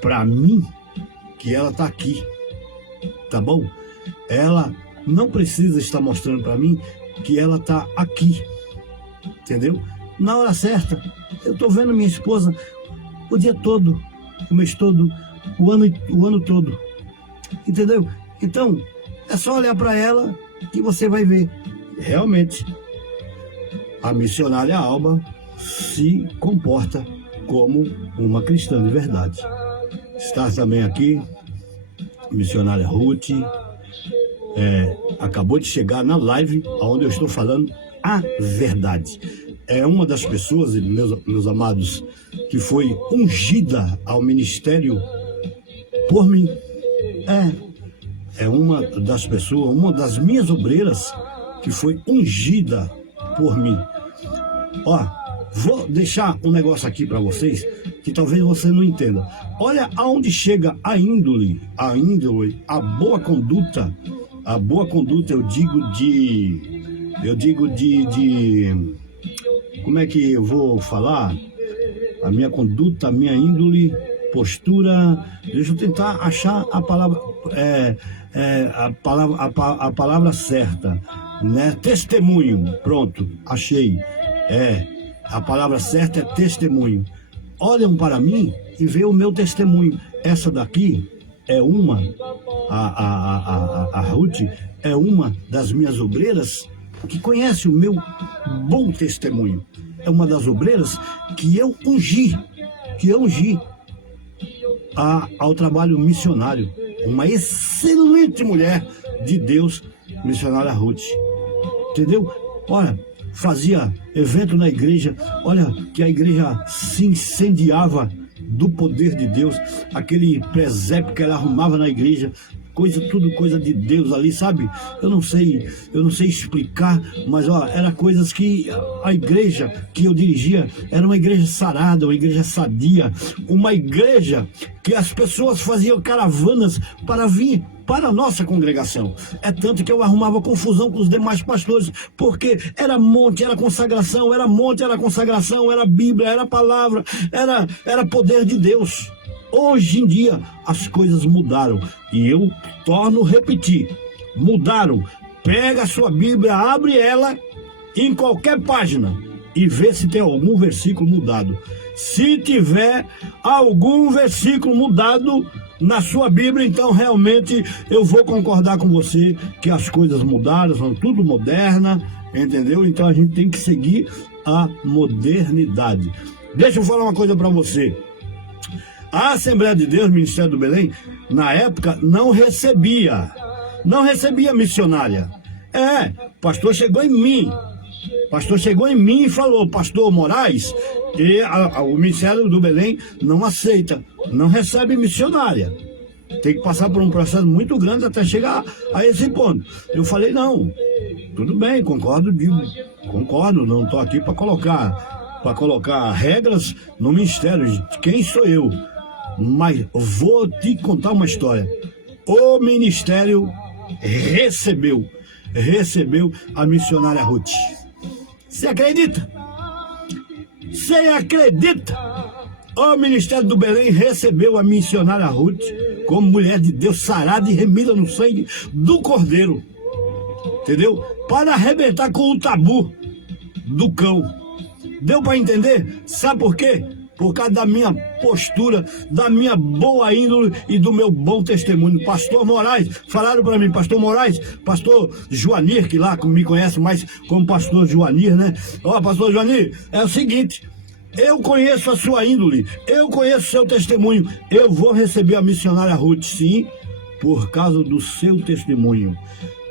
para mim que ela está aqui, tá bom? Ela não precisa estar mostrando para mim que ela está aqui, entendeu? Na hora certa, eu estou vendo minha esposa o dia todo, o mês todo, o ano todo, entendeu? Então, é só olhar para ela que você vai ver. Realmente, a missionária Alba se comporta como uma cristã de verdade. Está também aqui, a missionária Ruth, acabou de chegar na live onde eu estou falando a verdade. É uma das pessoas, meus amados, que foi ungida ao ministério por mim. É uma das pessoas, uma das minhas obreiras que foi ungida por mim. Vou deixar um negócio aqui para vocês que talvez você não entenda. Olha aonde chega a índole, a boa conduta. A boa conduta, eu digo de como é que eu vou falar? A minha conduta, a minha índole, postura. Deixa eu tentar achar a palavra, a palavra certa, né? Testemunho. Pronto, achei. A palavra certa é testemunho. olham para mim e veem o meu testemunho. Essa daqui é uma, a Ruth é uma das minhas obreiras que conhece o meu bom testemunho. É uma das obreiras que eu ungi ao trabalho missionário. Uma excelente mulher de Deus, missionária Ruth. Entendeu? Olha, fazia evento na igreja, olha que a igreja se incendiava do poder de Deus, aquele presépio que ela arrumava na igreja, tudo coisa de Deus ali, sabe? Eu não sei explicar, mas ó, era coisas que a igreja que eu dirigia era uma igreja sarada, uma igreja sadia, uma igreja que as pessoas faziam caravanas para vir para a nossa congregação. É tanto que eu arrumava confusão com os demais pastores, porque era monte, era consagração, era monte, era consagração, era Bíblia, era palavra, era poder de Deus. Hoje em dia as coisas mudaram e eu torno a repetir, mudaram. Pega a sua Bíblia, abre ela em qualquer página e vê se tem algum versículo mudado. Se tiver algum versículo mudado na sua Bíblia, então realmente eu vou concordar com você que as coisas mudaram, são tudo moderna, entendeu? Então a gente tem que seguir a modernidade. Deixa eu falar uma coisa para você. A Assembleia de Deus, Ministério do Belém, na época não recebia missionária. O pastor chegou em mim e falou: pastor Moraes, o Ministério do Belém não aceita, não recebe missionária. Tem que passar por um processo muito grande até chegar a esse ponto. Eu falei: não, tudo bem, concordo, não estou aqui para colocar regras no ministério. Quem sou eu? Mas vou te contar uma história. O ministério recebeu a missionária Ruth. Você acredita? O Ministério do Belém recebeu a missionária Ruth como mulher de Deus, sarada e remida no sangue do Cordeiro. Entendeu? Para arrebentar com o tabu do cão. Deu para entender? Sabe por quê? Por causa da minha postura, da minha boa índole e do meu bom testemunho. Pastor Moraes, falaram para mim, pastor Moraes, pastor Joanir, que lá me conhece mais como pastor Joanir, né? Ó, pastor Joanir, é o seguinte, eu conheço a sua índole, eu conheço o seu testemunho, eu vou receber a missionária Ruth, sim, por causa do seu testemunho.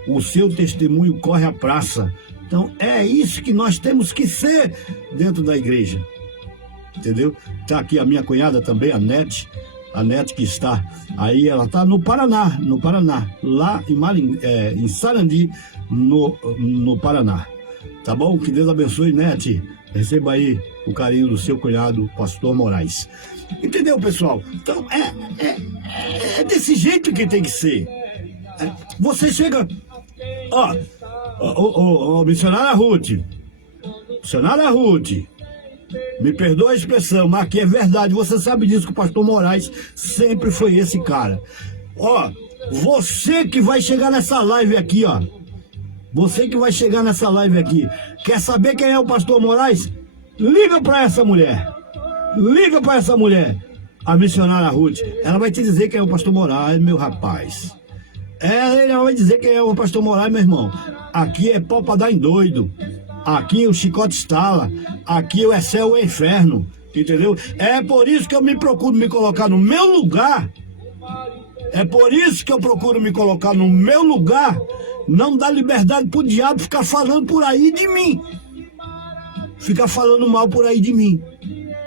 O seu testemunho corre a praça. Então é isso que nós temos que ser dentro da igreja. Entendeu? Tá aqui a minha cunhada também, a Nete que está aí, ela está no Paraná, lá em Sarandi, no Paraná. Tá bom? Que Deus abençoe, Nete. Receba aí o carinho do seu cunhado, pastor Moraes. Entendeu, pessoal? Então, é desse jeito que tem que ser. Você chega... missionária Ruth, me perdoa a expressão, mas aqui é verdade, você sabe disso, que o pastor Moraes sempre foi esse cara. Você que vai chegar nessa live aqui, quer saber quem é o pastor Moraes? Liga para essa mulher, a missionária Ruth, ela vai te dizer quem é o pastor Moraes, meu rapaz. Ela vai dizer quem é o pastor Moraes, meu irmão. Aqui é pau pra dar em doido. Aqui o chicote estala, aqui é céu ou inferno, entendeu? É por isso que eu me procuro me colocar no meu lugar. Não dar liberdade pro diabo ficar falando por aí de mim. Ficar falando mal por aí de mim.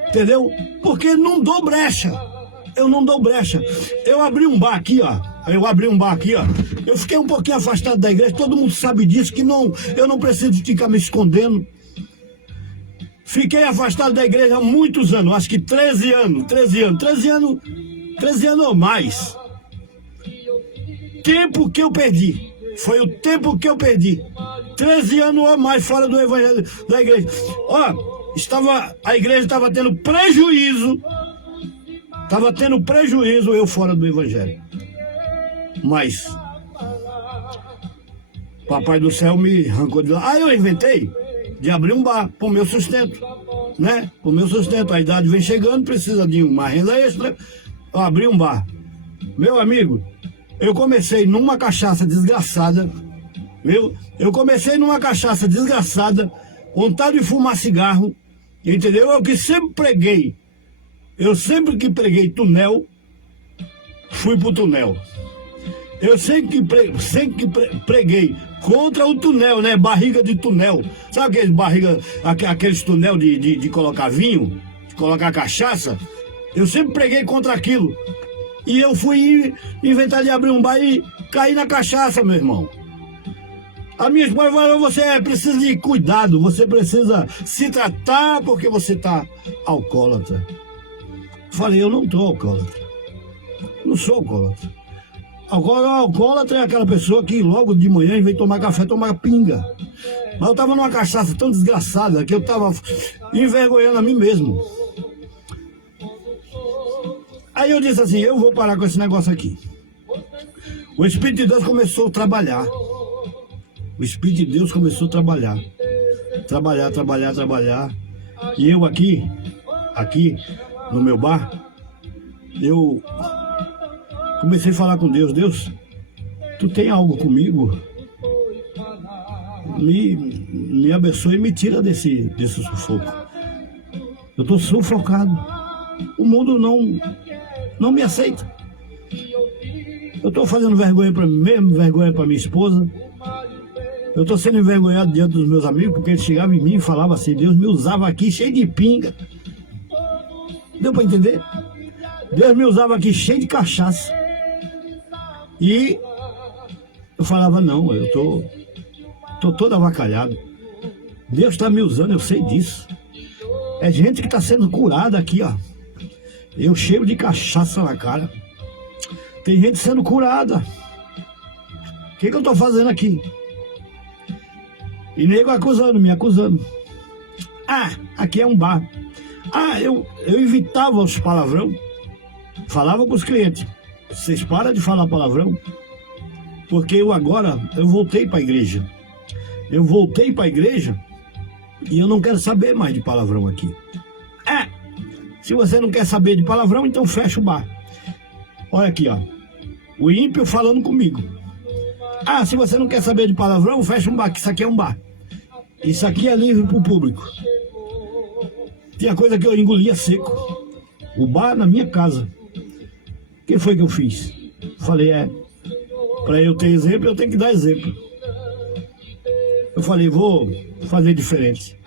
Entendeu? Porque eu não dou brecha. Eu abri um bar aqui, Eu fiquei um pouquinho afastado da igreja, todo mundo sabe disso, que eu não preciso ficar me escondendo. Fiquei afastado da igreja há muitos anos, acho que 13 anos ou mais. Tempo que eu perdi. Foi o tempo que eu perdi. 13 anos ou mais fora do evangelho da igreja. A igreja estava tendo prejuízo. Eu fora do evangelho. Mas Papai do céu me arrancou de lá. Eu inventei? de abrir um bar para o meu sustento, né? Para o meu sustento. A idade vem chegando, precisa de uma renda extra. Eu abri um bar. Meu amigo, eu comecei numa cachaça desgraçada, viu? Eu comecei numa cachaça desgraçada, vontade de fumar cigarro, entendeu? Eu que sempre preguei, eu sempre que preguei túnel, fui pro túnel. Eu sempre que preguei contra o túnel, né? Barriga de túnel. Sabe aqueles túnel de colocar vinho, de colocar cachaça? Eu sempre preguei contra aquilo. E eu fui inventar de abrir um bar e caí na cachaça, meu irmão. A minha esposa falou, você precisa de cuidado, você precisa se tratar porque você está alcoólatra. Falei, eu não estou alcoólatra. Não sou alcoólatra. Agora, alcoólatra é aquela pessoa que logo de manhã, em vez de tomar café, tomar pinga. Mas eu estava numa cachaça tão desgraçada que eu estava envergonhando a mim mesmo. Aí eu disse assim, eu vou parar com esse negócio aqui. O Espírito de Deus começou a trabalhar. O Espírito de Deus começou a trabalhar. Trabalhar. E eu aqui no meu bar, eu comecei a falar com Deus. Deus, tu tem algo comigo? Me abençoe e me tira desse sufoco. Eu estou sufocado. O mundo não me aceita. Eu estou fazendo vergonha para mim mesmo, vergonha para minha esposa. Eu estou sendo envergonhado diante dos meus amigos, porque eles chegavam em mim e falavam assim, Deus me usava aqui cheio de pinga. Deu para entender? Deus me usava aqui cheio de cachaça. E eu falava, não, eu tô todo avacalhado. Deus está me usando, eu sei disso. É gente que está sendo curada aqui, ó. Eu cheio de cachaça na cara. Tem gente sendo curada. O que eu estou fazendo aqui? E nego me acusando. Ah, aqui é um bar. Ah, eu evitava os palavrão. Falava com os clientes. Vocês param de falar palavrão? Porque eu voltei para a igreja. Eu voltei para a igreja e eu não quero saber mais de palavrão aqui. Ah, se você não quer saber de palavrão, então fecha o bar. Olha aqui, ó. O ímpio falando comigo. Ah, se você não quer saber de palavrão, fecha um bar, que isso aqui é um bar. Isso aqui é livre para o público. Tinha coisa que eu engolia seco. O bar na minha casa. O que foi que eu fiz? Falei, para eu ter exemplo, eu tenho que dar exemplo. Eu falei, vou fazer diferente.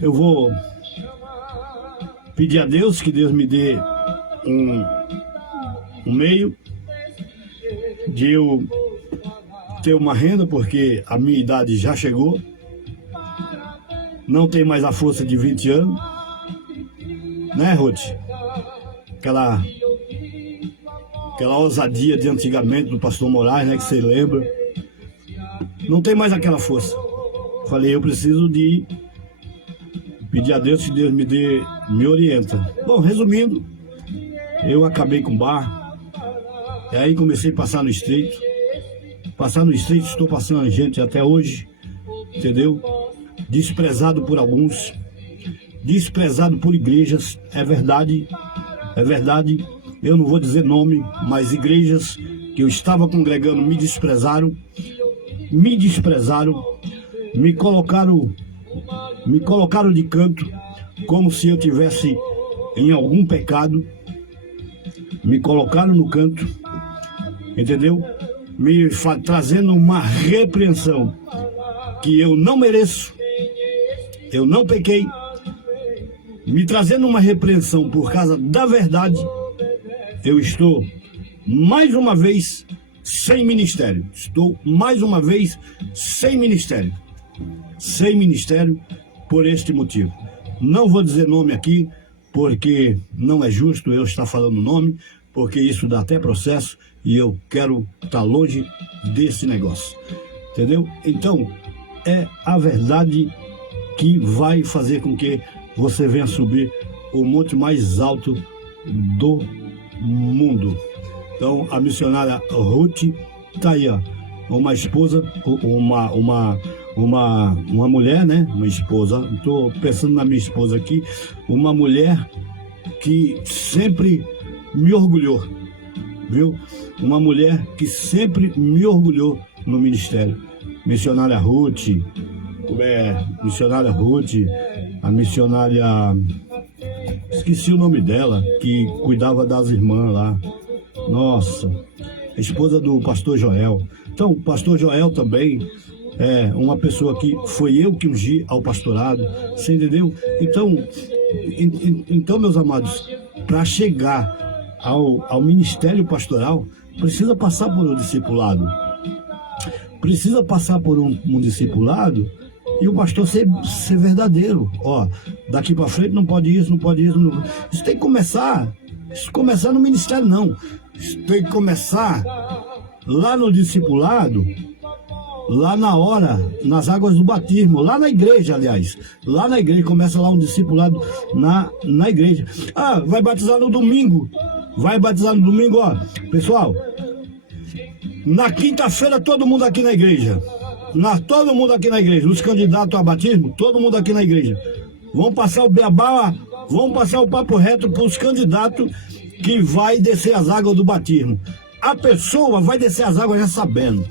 Eu vou pedir a Deus que Deus me dê um meio de eu ter uma renda, porque a minha idade já chegou. Não tem mais a força de 20 anos. Né, Ruth? Aquela ousadia de antigamente do pastor Moraes, né, que você lembra. Não tem mais aquela força. Falei, eu preciso de pedir a Deus que Deus me orienta. Bom, resumindo, eu acabei com o bar. E aí comecei a passar no estreito. Passar no estreito, estou passando gente até hoje. Entendeu? Desprezado por alguns. Desprezado por igrejas. É verdade. É verdade. Eu não vou dizer nome, mas igrejas que eu estava congregando me desprezaram. Me colocaram de canto, como se eu tivesse em algum pecado. Me colocaram no canto, entendeu? Trazendo uma repreensão que eu não mereço, eu não pequei, me trazendo uma repreensão por causa da verdade. Eu estou mais uma vez sem ministério. Estou mais uma vez sem ministério. Sem ministério por este motivo. Não vou dizer nome aqui, porque não é justo eu estar falando nome, porque isso dá até processo e eu quero estar longe desse negócio. Entendeu? Então, é a verdade que vai fazer com que você venha subir o monte mais alto do mundo. Então, uma missionária Ruth está aí, ó, uma esposa, uma mulher, né? Uma esposa, estou pensando na minha esposa aqui, uma mulher que sempre me orgulhou, viu? Uma mulher que sempre me orgulhou no ministério. Missionária Ruth, a missionária, esqueci o nome dela, que cuidava das irmãs lá. Nossa, esposa do pastor Joel. Então, o pastor Joel também é uma pessoa que foi eu que ungi ao pastorado, você entendeu? Então, meus amados, para chegar ao ministério pastoral, precisa passar por um discipulado. Precisa passar por um discipulado e o pastor ser verdadeiro. Ó, daqui para frente não pode isso, não pode isso. Não... Isso tem que começar. Isso começar no ministério, não. Isso tem que começar lá no discipulado, lá na hora, nas águas do batismo, lá na igreja, aliás. Lá na igreja, começa lá um discipulado na igreja. Ah, vai batizar no domingo. Vai batizar no domingo, ó. Pessoal, na quinta-feira todo mundo aqui na igreja. Todo mundo aqui na igreja. Os candidatos a batismo, todo mundo aqui na igreja. Vamos passar o beabá, vamos passar o papo reto para os candidatos que vai descer as águas do batismo. A pessoa vai descer as águas já sabendo.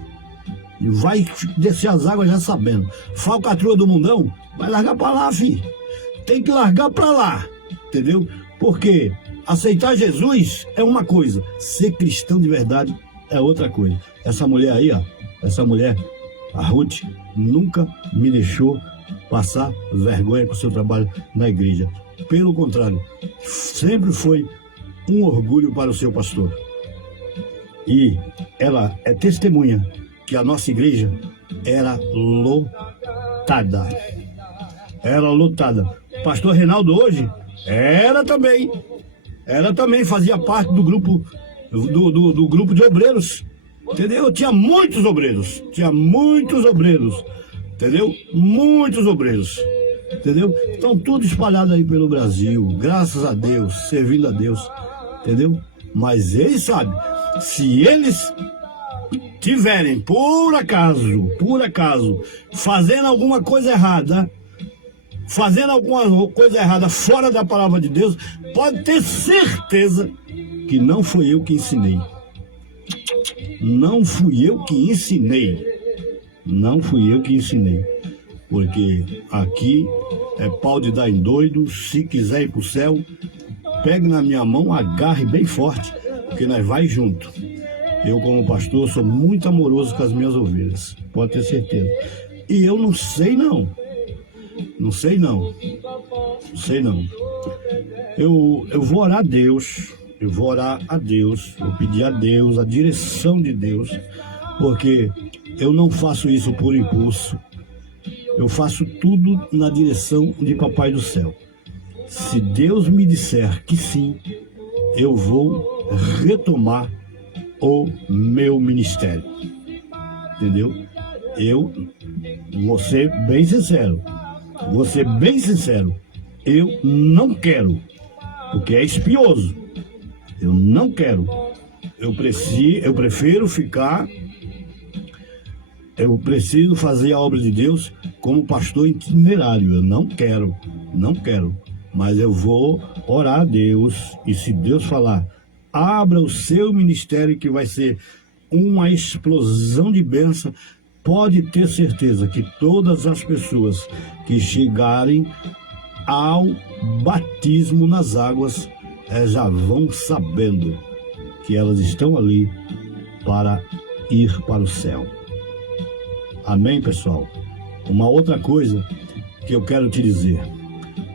E vai descer as águas já sabendo. Falcatrua do mundão, vai largar para lá, filho. Tem que largar para lá, entendeu? Porque aceitar Jesus é uma coisa, ser cristão de verdade é outra coisa. Essa mulher aí, ó, essa mulher, a Ruth, nunca me deixou passar vergonha com o seu trabalho na igreja. Pelo contrário, sempre foi um orgulho para o seu pastor. E ela é testemunha que a nossa igreja era lotada. Era lotada. Pastor Reinaldo hoje era também, fazia parte do grupo do grupo de obreiros, entendeu? Tinha muitos obreiros, entendeu? Muitos obreiros, entendeu? Estão tudo espalhado aí pelo Brasil, graças a Deus, servindo a Deus, entendeu? Mas eles sabem, se eles tiverem, por acaso, fazendo alguma coisa errada fora da palavra de Deus, pode ter certeza que não foi eu que ensinei. Não fui eu que ensinei. Porque aqui é pau de dar em doido. Se quiser ir pro céu, pegue na minha mão, agarre bem forte, porque nós vai junto. Eu, como pastor, sou muito amoroso com as minhas ovelhas, pode ter certeza. E eu não sei não. Eu vou orar a Deus, vou pedir a Deus, a direção de Deus, porque eu não faço isso por impulso, eu faço tudo na direção de Papai do Céu. Se Deus me disser que sim, eu vou retomar o meu ministério, entendeu? Eu vou ser bem sincero, eu não quero, porque é espinhoso, eu não quero, eu preciso fazer a obra de Deus como pastor itinerário, eu não quero, mas eu vou orar a Deus, e se Deus falar, abra o seu ministério que vai ser uma explosão de bênção, pode ter certeza que todas as pessoas que chegarem ao batismo nas águas já vão sabendo que elas estão ali para ir para o céu. Amém, pessoal? Uma outra coisa que eu quero te dizer,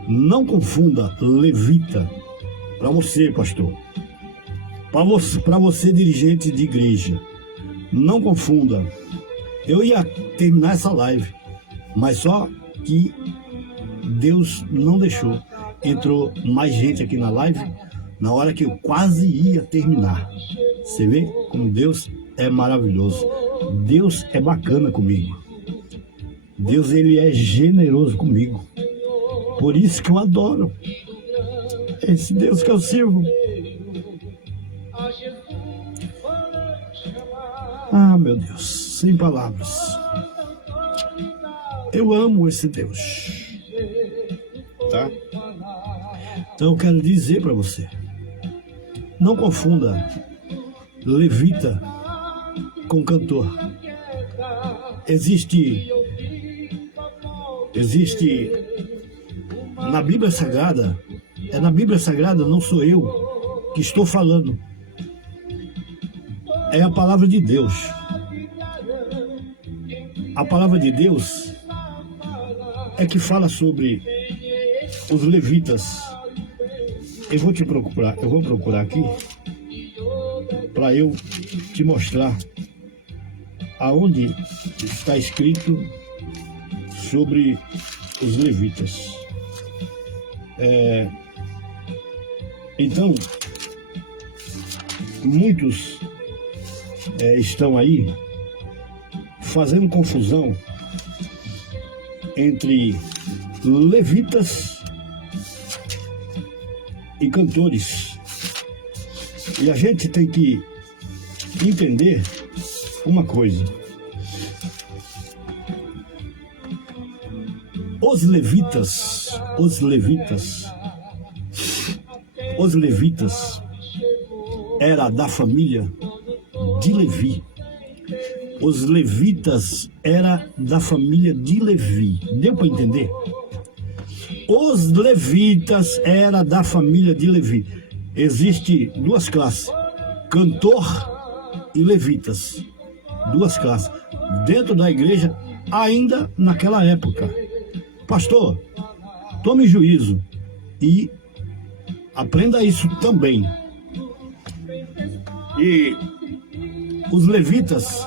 não confunda levita, para você, pastor, para você, dirigente de igreja, não confunda. Eu ia terminar essa live, mas só que Deus não deixou. Entrou mais gente aqui na live, na hora que eu quase ia terminar. Você vê como Deus é maravilhoso. Deus é bacana comigo. Deus, ele é generoso comigo. Por isso que eu adoro. Esse Deus que eu sirvo. Ah, meu Deus, sem palavras. Eu amo esse Deus. Tá? Então eu quero dizer para você, não confunda levita com cantor. Existe na Bíblia Sagrada, na Bíblia Sagrada, não sou eu que estou falando. É a palavra de Deus. A palavra de Deus é que fala sobre os levitas. Eu vou procurar aqui para eu te mostrar aonde está escrito sobre os levitas. Então, muitos estão aí fazendo confusão entre levitas e cantores. E a gente tem que entender uma coisa. Os levitas era da família de Levi. Os levitas era da família de Levi. Deu para entender? Os levitas era da família de Levi. Existe duas classes: cantor e levitas. Duas classes dentro da igreja ainda naquela época. Pastor, tome juízo e aprenda isso também. E os levitas,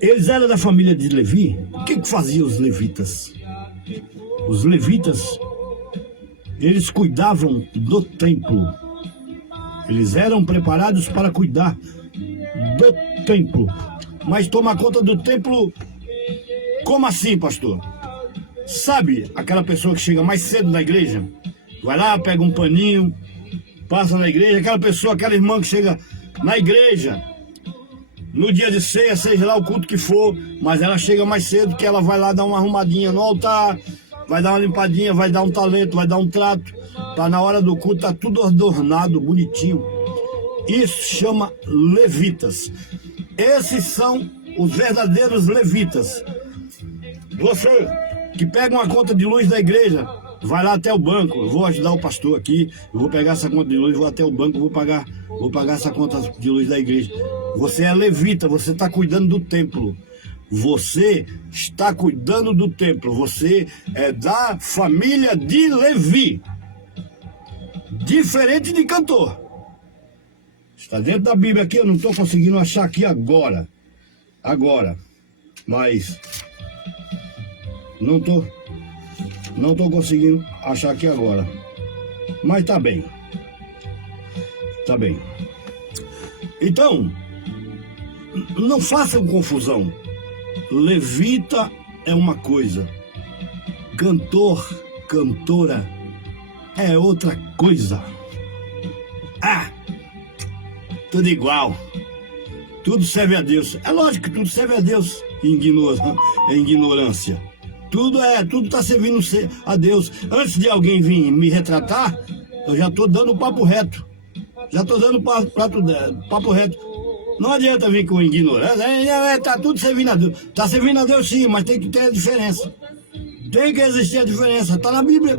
eles eram da família de Levi. O que faziam os levitas? Os levitas, eles cuidavam do templo. Eles eram preparados para cuidar do templo. Mas tomar conta do templo, como assim, pastor? Sabe aquela pessoa que chega mais cedo na igreja? Vai lá, pega um paninho, passa na igreja. Aquela pessoa, aquela irmã que chega na igreja no dia de ceia, seja lá o culto que for, mas ela chega mais cedo, que ela vai lá dar uma arrumadinha no altar, vai dar uma limpadinha, vai dar um talento, vai dar um trato, para na hora do culto tá tudo adornado, bonitinho. Isso chama levitas. Esses são os verdadeiros levitas. Você que pega uma conta de luz da igreja, vai lá até o banco. Eu vou ajudar o pastor aqui, eu vou pegar essa conta de luz, vou até o banco, vou pagar essa conta de luz da igreja. Você é levita, você está cuidando do templo. Você está cuidando do templo. Você é da família de Levi. Diferente de cantor. Está dentro da Bíblia aqui, eu não estou conseguindo achar aqui agora. Mas não estou conseguindo achar aqui agora. Mas tá bem. Então, não façam confusão. Levita é uma coisa. Cantor, cantora é outra coisa. Tudo igual. Tudo serve a Deus. É lógico que tudo serve a Deus. Ignorância. Tudo está servindo a Deus. Antes de alguém vir me retratar, eu já estou dando papo reto. Papo reto. Não adianta vir com ignorância. Está tudo servindo a Deus. Está servindo a Deus sim, mas tem que ter a diferença. Tem que existir a diferença. Está na Bíblia.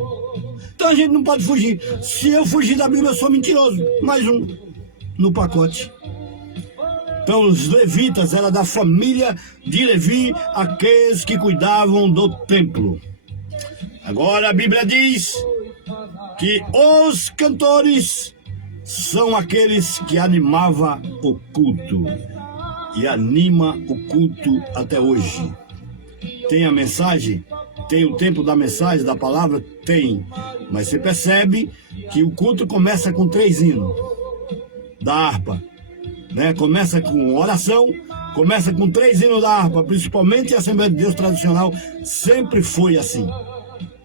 Então a gente não pode fugir. Se eu fugir da Bíblia, eu sou mentiroso. Mais um no pacote. Então os levitas eram da família de Levi, aqueles que cuidavam do templo. Agora a Bíblia diz que os cantores são aqueles que animavam o culto e anima o culto até hoje. Tem a mensagem? Tem o tempo da mensagem, da palavra? Tem. Mas você percebe que o culto começa com 3 hinos da harpa. Né? Começa com oração, começa com 3 hinos da harpa, principalmente a Assembleia de Deus tradicional sempre foi assim,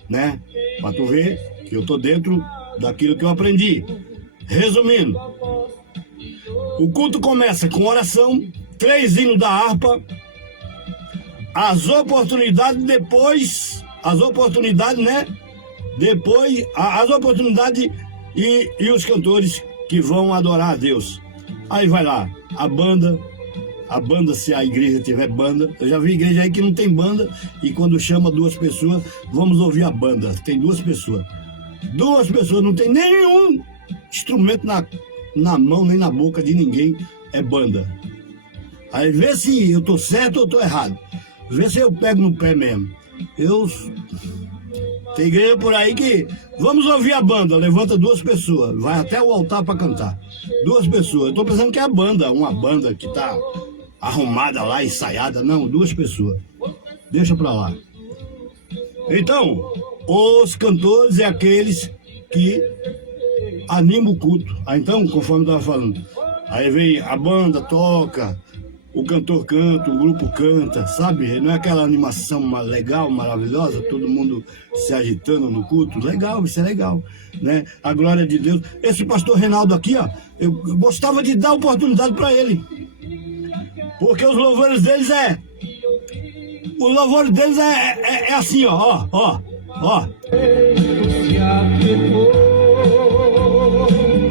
né? Para tu ver que eu estou dentro daquilo que eu aprendi. Resumindo, o culto começa com oração, 3 hinos da harpa, as oportunidades depois, as oportunidades, né? Depois, as oportunidades e os cantores que vão adorar a Deus. Aí vai lá, a banda, se a igreja tiver banda. Eu já vi igreja aí que não tem banda e quando chama 2 pessoas, vamos ouvir a banda. Tem 2 pessoas. 2 pessoas, não tem nenhum instrumento na mão nem na boca de ninguém, é banda. Aí vê se eu tô certo ou tô errado. Vê se eu pego no pé mesmo. Tem igreja por aí que vamos ouvir a banda, levanta 2 pessoas, vai até o altar para cantar. 2 pessoas. Eu tô pensando que é a banda, uma banda que tá arrumada lá, ensaiada. Não, 2 pessoas. Deixa pra lá. Então, os cantores é aqueles que animam o culto. Então, conforme eu estava falando, aí vem a banda, toca, o cantor canta, o grupo canta, sabe? Não é aquela animação legal, maravilhosa, todo mundo se agitando no culto. Legal, isso é legal, né? A glória de Deus. Esse pastor Reinaldo aqui, ó, eu gostava de dar oportunidade para ele. Porque os louvores deles é assim, ó.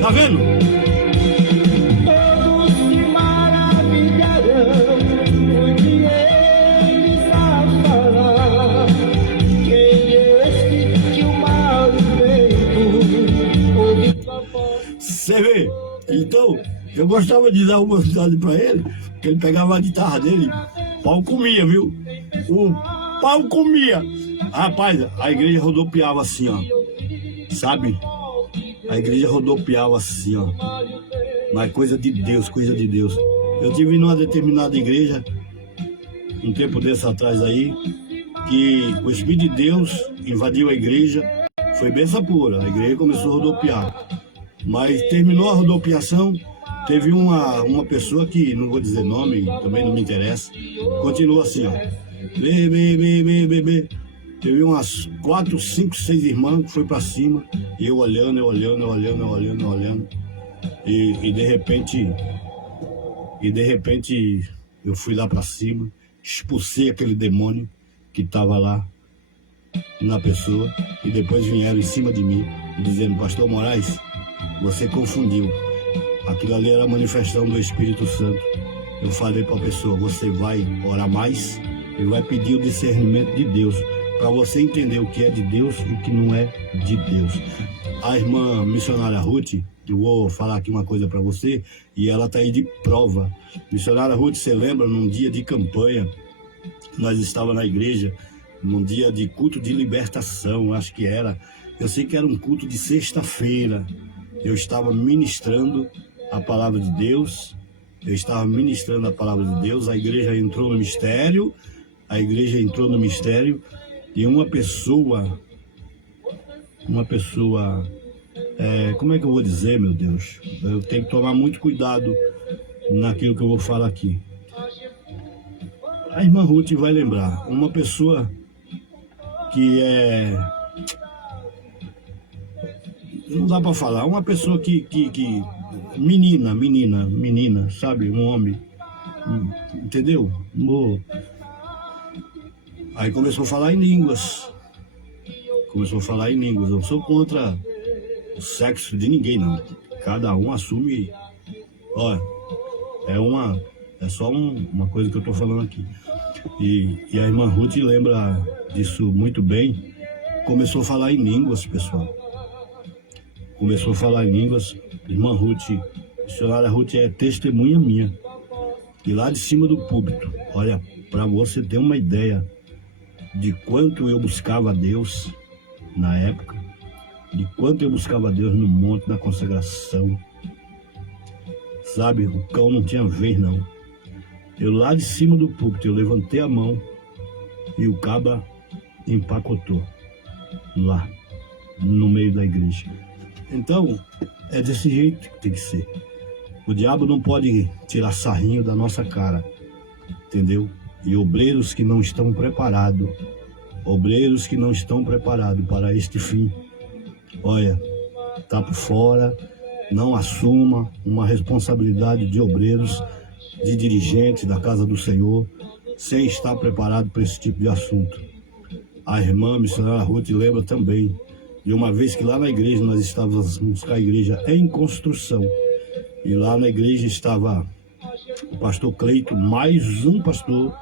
Tá vendo? Todos se maravilharão porque eles falar. Quem é este que o mal feito ouve tua voz? Você vê? Então, eu gostava de dar uma oportunidade pra ele, porque ele pegava a guitarra dele, pau comia, viu? O pau comia. Rapaz, a igreja rodopiava assim, ó. Sabe? A igreja rodopiava assim, ó. Mas coisa de Deus, coisa de Deus. Eu tive numa determinada igreja, um tempo desse atrás aí, que o Espírito de Deus invadiu a igreja, foi benção pura, a igreja começou a rodopiar. Mas terminou a rodopiação, teve uma pessoa que, não vou dizer nome, também não me interessa, continuou assim, ó. Bê. Teve umas 4, 5, 6 irmãs que foi pra cima, e eu olhando. E de repente eu fui lá pra cima, expulsei aquele demônio que tava lá na pessoa, e depois vieram em cima de mim, dizendo: Pastor Moraes, você confundiu. Aquilo ali era a manifestação do Espírito Santo. Eu falei para a pessoa: você vai orar mais e vai pedir o discernimento de Deus, para você entender o que é de Deus e o que não é de Deus. A irmã missionária Ruth, eu vou falar aqui uma coisa para você, e ela está aí de prova. Missionária Ruth, você lembra, num dia de campanha, nós estávamos na igreja, num dia de culto de libertação, acho que era. Eu sei que era um culto de sexta-feira. Eu estava ministrando a palavra de Deus. A igreja entrou no mistério. E uma pessoa, como é que eu vou dizer, meu Deus? Eu tenho que tomar muito cuidado naquilo que eu vou falar aqui. A irmã Ruth vai lembrar, uma pessoa que não dá para falar, uma pessoa que menina, sabe, um homem, entendeu? Aí começou a falar em línguas. Eu não sou contra o sexo de ninguém, não. Cada um assume. Olha, é só uma coisa que eu estou falando aqui. E a irmã Ruth lembra disso muito bem. Começou a falar em línguas, pessoal. Irmã Ruth, a missionária Ruth é testemunha minha. E lá de cima do púlpito, olha, para você ter uma ideia de quanto eu buscava a Deus na época, de quanto eu buscava a Deus no monte da consagração, sabe, o cão não tinha vez não. Eu lá de cima do púlpito, eu levantei a mão e o caba empacotou lá, no meio da igreja. Então, é desse jeito que tem que ser. O diabo não pode tirar sarrinho da nossa cara, entendeu? E obreiros que não estão preparados para este fim, olha, tá por fora, não assuma uma responsabilidade de obreiros, de dirigentes da casa do Senhor, sem estar preparado para esse tipo de assunto. A irmã missionária Ruth lembra também de uma vez que lá na igreja nós estávamos com a igreja em construção. E lá na igreja estava o pastor Cleito, mais um pastor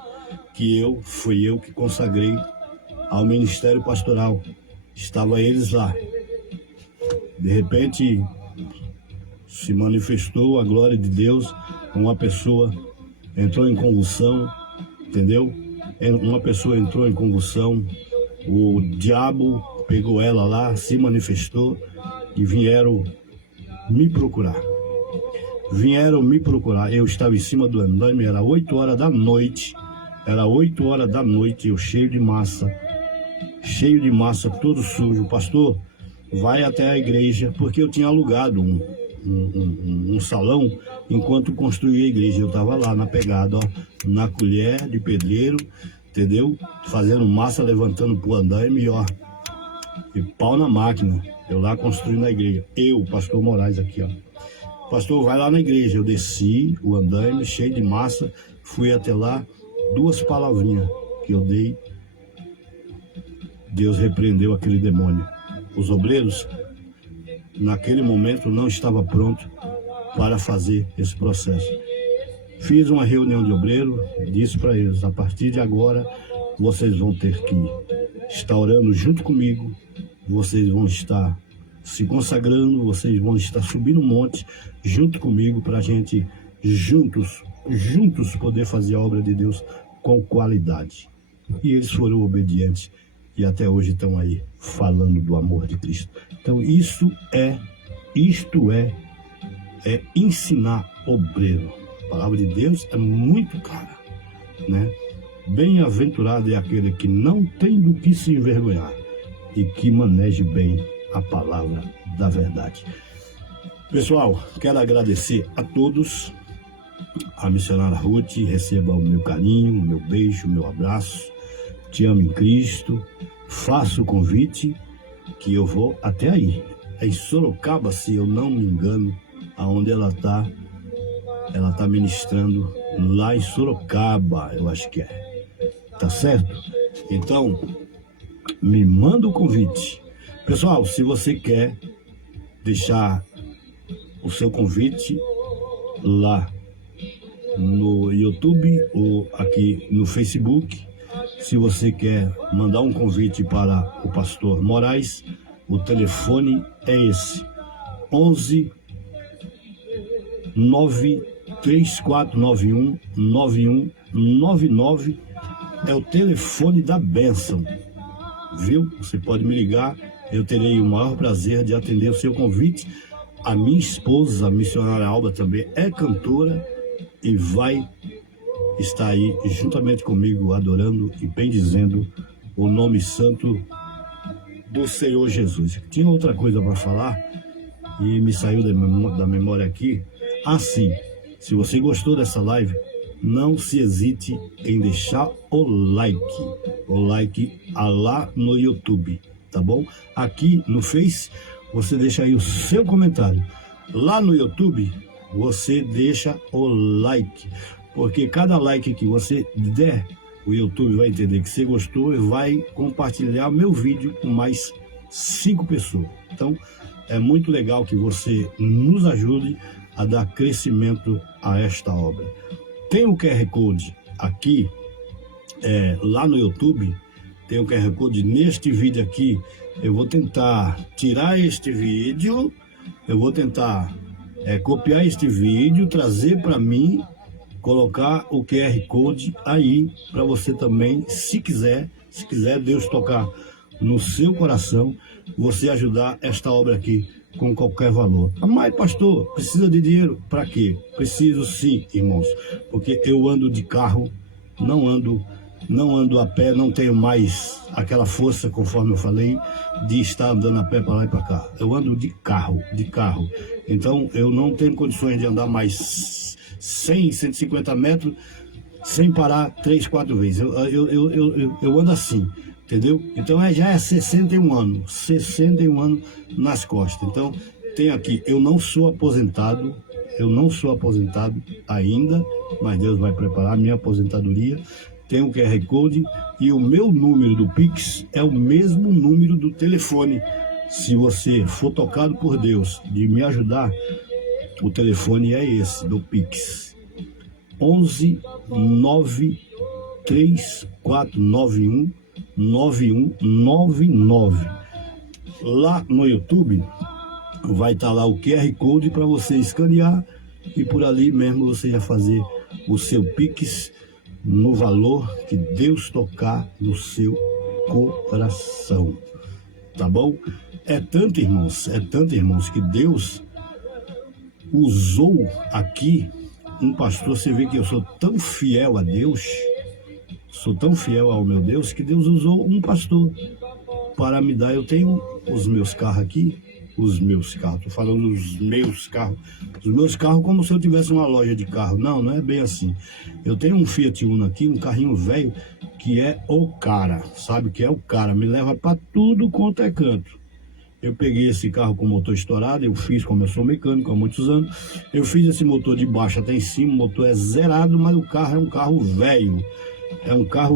que fui eu que consagrei ao ministério pastoral. Estavam eles lá. De repente se manifestou a glória de Deus, uma pessoa entrou em convulsão, entendeu? Uma pessoa entrou em convulsão, o diabo pegou ela lá, se manifestou e vieram me procurar. Eu estava em cima do andaime, era 8 horas da noite, eu cheio de massa, todo sujo. Pastor, vai até a igreja, porque eu tinha alugado um salão enquanto construía a igreja. Eu estava lá na pegada, ó, na colher de pedreiro, entendeu? Fazendo massa, levantando pro andaime, ó, e pau na máquina. Eu lá construindo a igreja. O pastor Moraes aqui, ó. Pastor, vai lá na igreja. Eu desci o andaime, cheio de massa, fui até lá, 2 palavrinhas que eu dei. Deus repreendeu aquele demônio. Os obreiros, naquele momento, não estavam prontos para fazer esse processo. Fiz uma reunião de obreiros, disse para eles: a partir de agora, vocês vão ter que estar orando junto comigo, vocês vão estar se consagrando, vocês vão estar subindo um monte junto comigo para a gente juntos poder fazer a obra de Deus com qualidade. E eles foram obedientes e até hoje estão aí falando do amor de Cristo. Então isto é ensinar obreiro. A palavra de Deus é muito clara, né? Bem-aventurado é aquele que não tem do que se envergonhar e que maneje bem a palavra da verdade. Pessoal, quero agradecer a todos. A missionária Ruth, receba o meu carinho, o meu beijo, o meu abraço. Te amo em Cristo. Faço o convite que eu vou até aí. É em Sorocaba, se eu não me engano, aonde ela está. Ela está ministrando lá em Sorocaba, eu acho que é. Tá certo? Então, me manda o convite. Pessoal, se você quer deixar o seu convite lá no YouTube ou aqui no Facebook, se você quer mandar um convite para o pastor Moraes, o telefone é esse: 11 93491 9199, é o telefone da bênção, viu? Você pode me ligar, eu terei o maior prazer de atender o seu convite. A minha esposa, a missionária Alba, também é cantora e vai estar aí juntamente comigo, adorando e bendizendo o nome santo do Senhor Jesus. Tinha outra coisa para falar e me saiu da memória aqui. Assim, se você gostou dessa live, não se hesite em deixar o like lá no YouTube, tá bom? Aqui no Face, você deixa aí o seu comentário. Lá no YouTube, você deixa o like, porque cada like que você der, o YouTube vai entender que você gostou e vai compartilhar meu vídeo com mais 5 pessoas. Então, é muito legal que você nos ajude a dar crescimento a esta obra. Tem o QR Code aqui, lá no YouTube, tem o QR Code neste vídeo aqui. Eu vou tentar tirar este vídeo, eu vou tentar copiar este vídeo, trazer para mim, colocar o QR Code aí para você também, se quiser Deus tocar no seu coração, você ajudar esta obra aqui com qualquer valor. Mas, pastor, precisa de dinheiro? Para quê? Preciso sim, irmãos, porque eu ando de carro, não ando a pé, não tenho mais aquela força, conforme eu falei, de estar andando a pé para lá e para cá. Eu ando de carro. Então, eu não tenho condições de andar mais 100, 150 metros sem parar 3, 4 vezes. Eu ando assim, entendeu? Então, já é 61 anos nas costas. Então, tem aqui, eu não sou aposentado ainda, mas Deus vai preparar a minha aposentadoria. tem um QR Code e o meu número do Pix é o mesmo número do telefone. Se você for tocado por Deus de me ajudar, o telefone é esse, do Pix. 11 9 3491 9199. Lá no YouTube vai estar lá o QR Code para você escanear e por ali mesmo você já fazer o seu Pix no valor que Deus tocar no seu coração. Tá bom? É tanto, irmãos, que Deus usou aqui um pastor. Você vê que eu sou tão fiel a Deus, sou tão fiel ao meu Deus, que Deus usou um pastor para me dar. Eu tenho os meus carros aqui, estou falando dos meus carros, como se eu tivesse uma loja de carro. Não é bem assim. Eu tenho um Fiat Uno aqui, um carrinho velho, que é o cara, sabe que é o cara, me leva para tudo quanto é canto. Eu peguei esse carro com motor estourado, eu fiz, como eu sou mecânico há muitos anos, eu fiz esse motor de baixo até em cima, o motor é zerado, mas o carro é um carro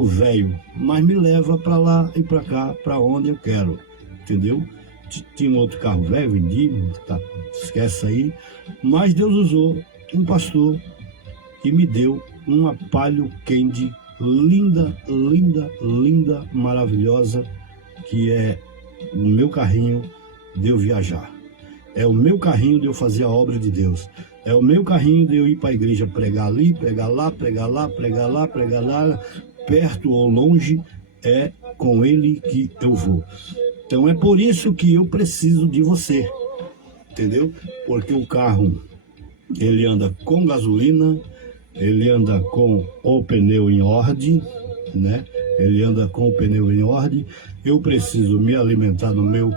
velho, mas me leva para lá e para cá, para onde eu quero, entendeu? Tinha um outro carro velho, vendi, tá, esquece aí, mas Deus usou um pastor e me deu uma Palio Candy linda, maravilhosa, que é o meu carrinho de eu viajar, é o meu carrinho de eu fazer a obra de Deus, é o meu carrinho de eu ir para a igreja pregar ali, pregar lá, perto ou longe, é com ele que eu vou. Então é por isso que eu preciso de você, entendeu? Porque o carro, ele anda com gasolina, ele anda com o pneu em ordem, né? Eu preciso me alimentar no meu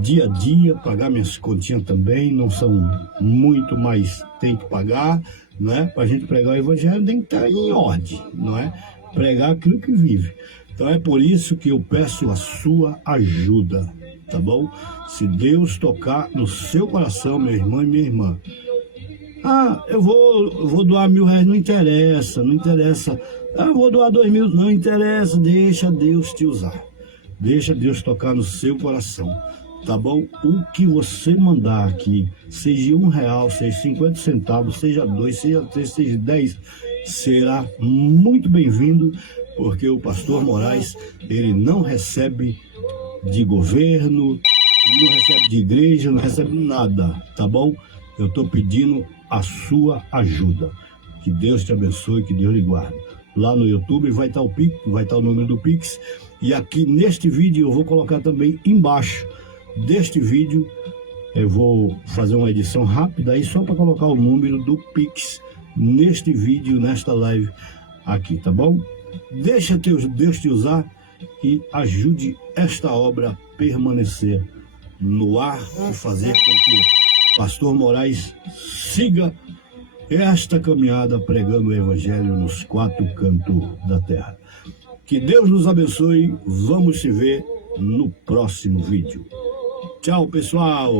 dia a dia, pagar minhas continhas também, não são muito, mas tem que pagar, né? Para a gente pregar o evangelho tem que estar em ordem, não é? Pregar aquilo que vive. Então é por isso que eu peço a sua ajuda, tá bom? Se Deus tocar no seu coração, meu irmão e minha irmã, eu vou doar R$1.000, não interessa. Eu vou doar 2.000, não interessa, deixa Deus te usar. Deixa Deus tocar no seu coração, tá bom? O que você mandar aqui, seja R$1, seja 50 centavos, seja 2, seja 3, seja 10, será muito bem-vindo, porque o pastor Moraes, ele não recebe de governo, não recebe de igreja, não recebe nada, tá bom? Eu estou pedindo a sua ajuda. Que Deus te abençoe, que Deus lhe guarde. Lá no YouTube vai estar o Pix, vai estar o número do Pix. E aqui neste vídeo eu vou colocar também embaixo deste vídeo. Eu vou fazer uma edição rápida aí só para colocar o número do Pix neste vídeo, nesta live aqui, tá bom? Deixa Deus te usar e ajude esta obra a permanecer no ar e fazer com que o pastor Moraes siga esta caminhada pregando o evangelho nos 4 cantos da terra. Que Deus nos abençoe. Vamos se ver no próximo vídeo. Tchau, pessoal!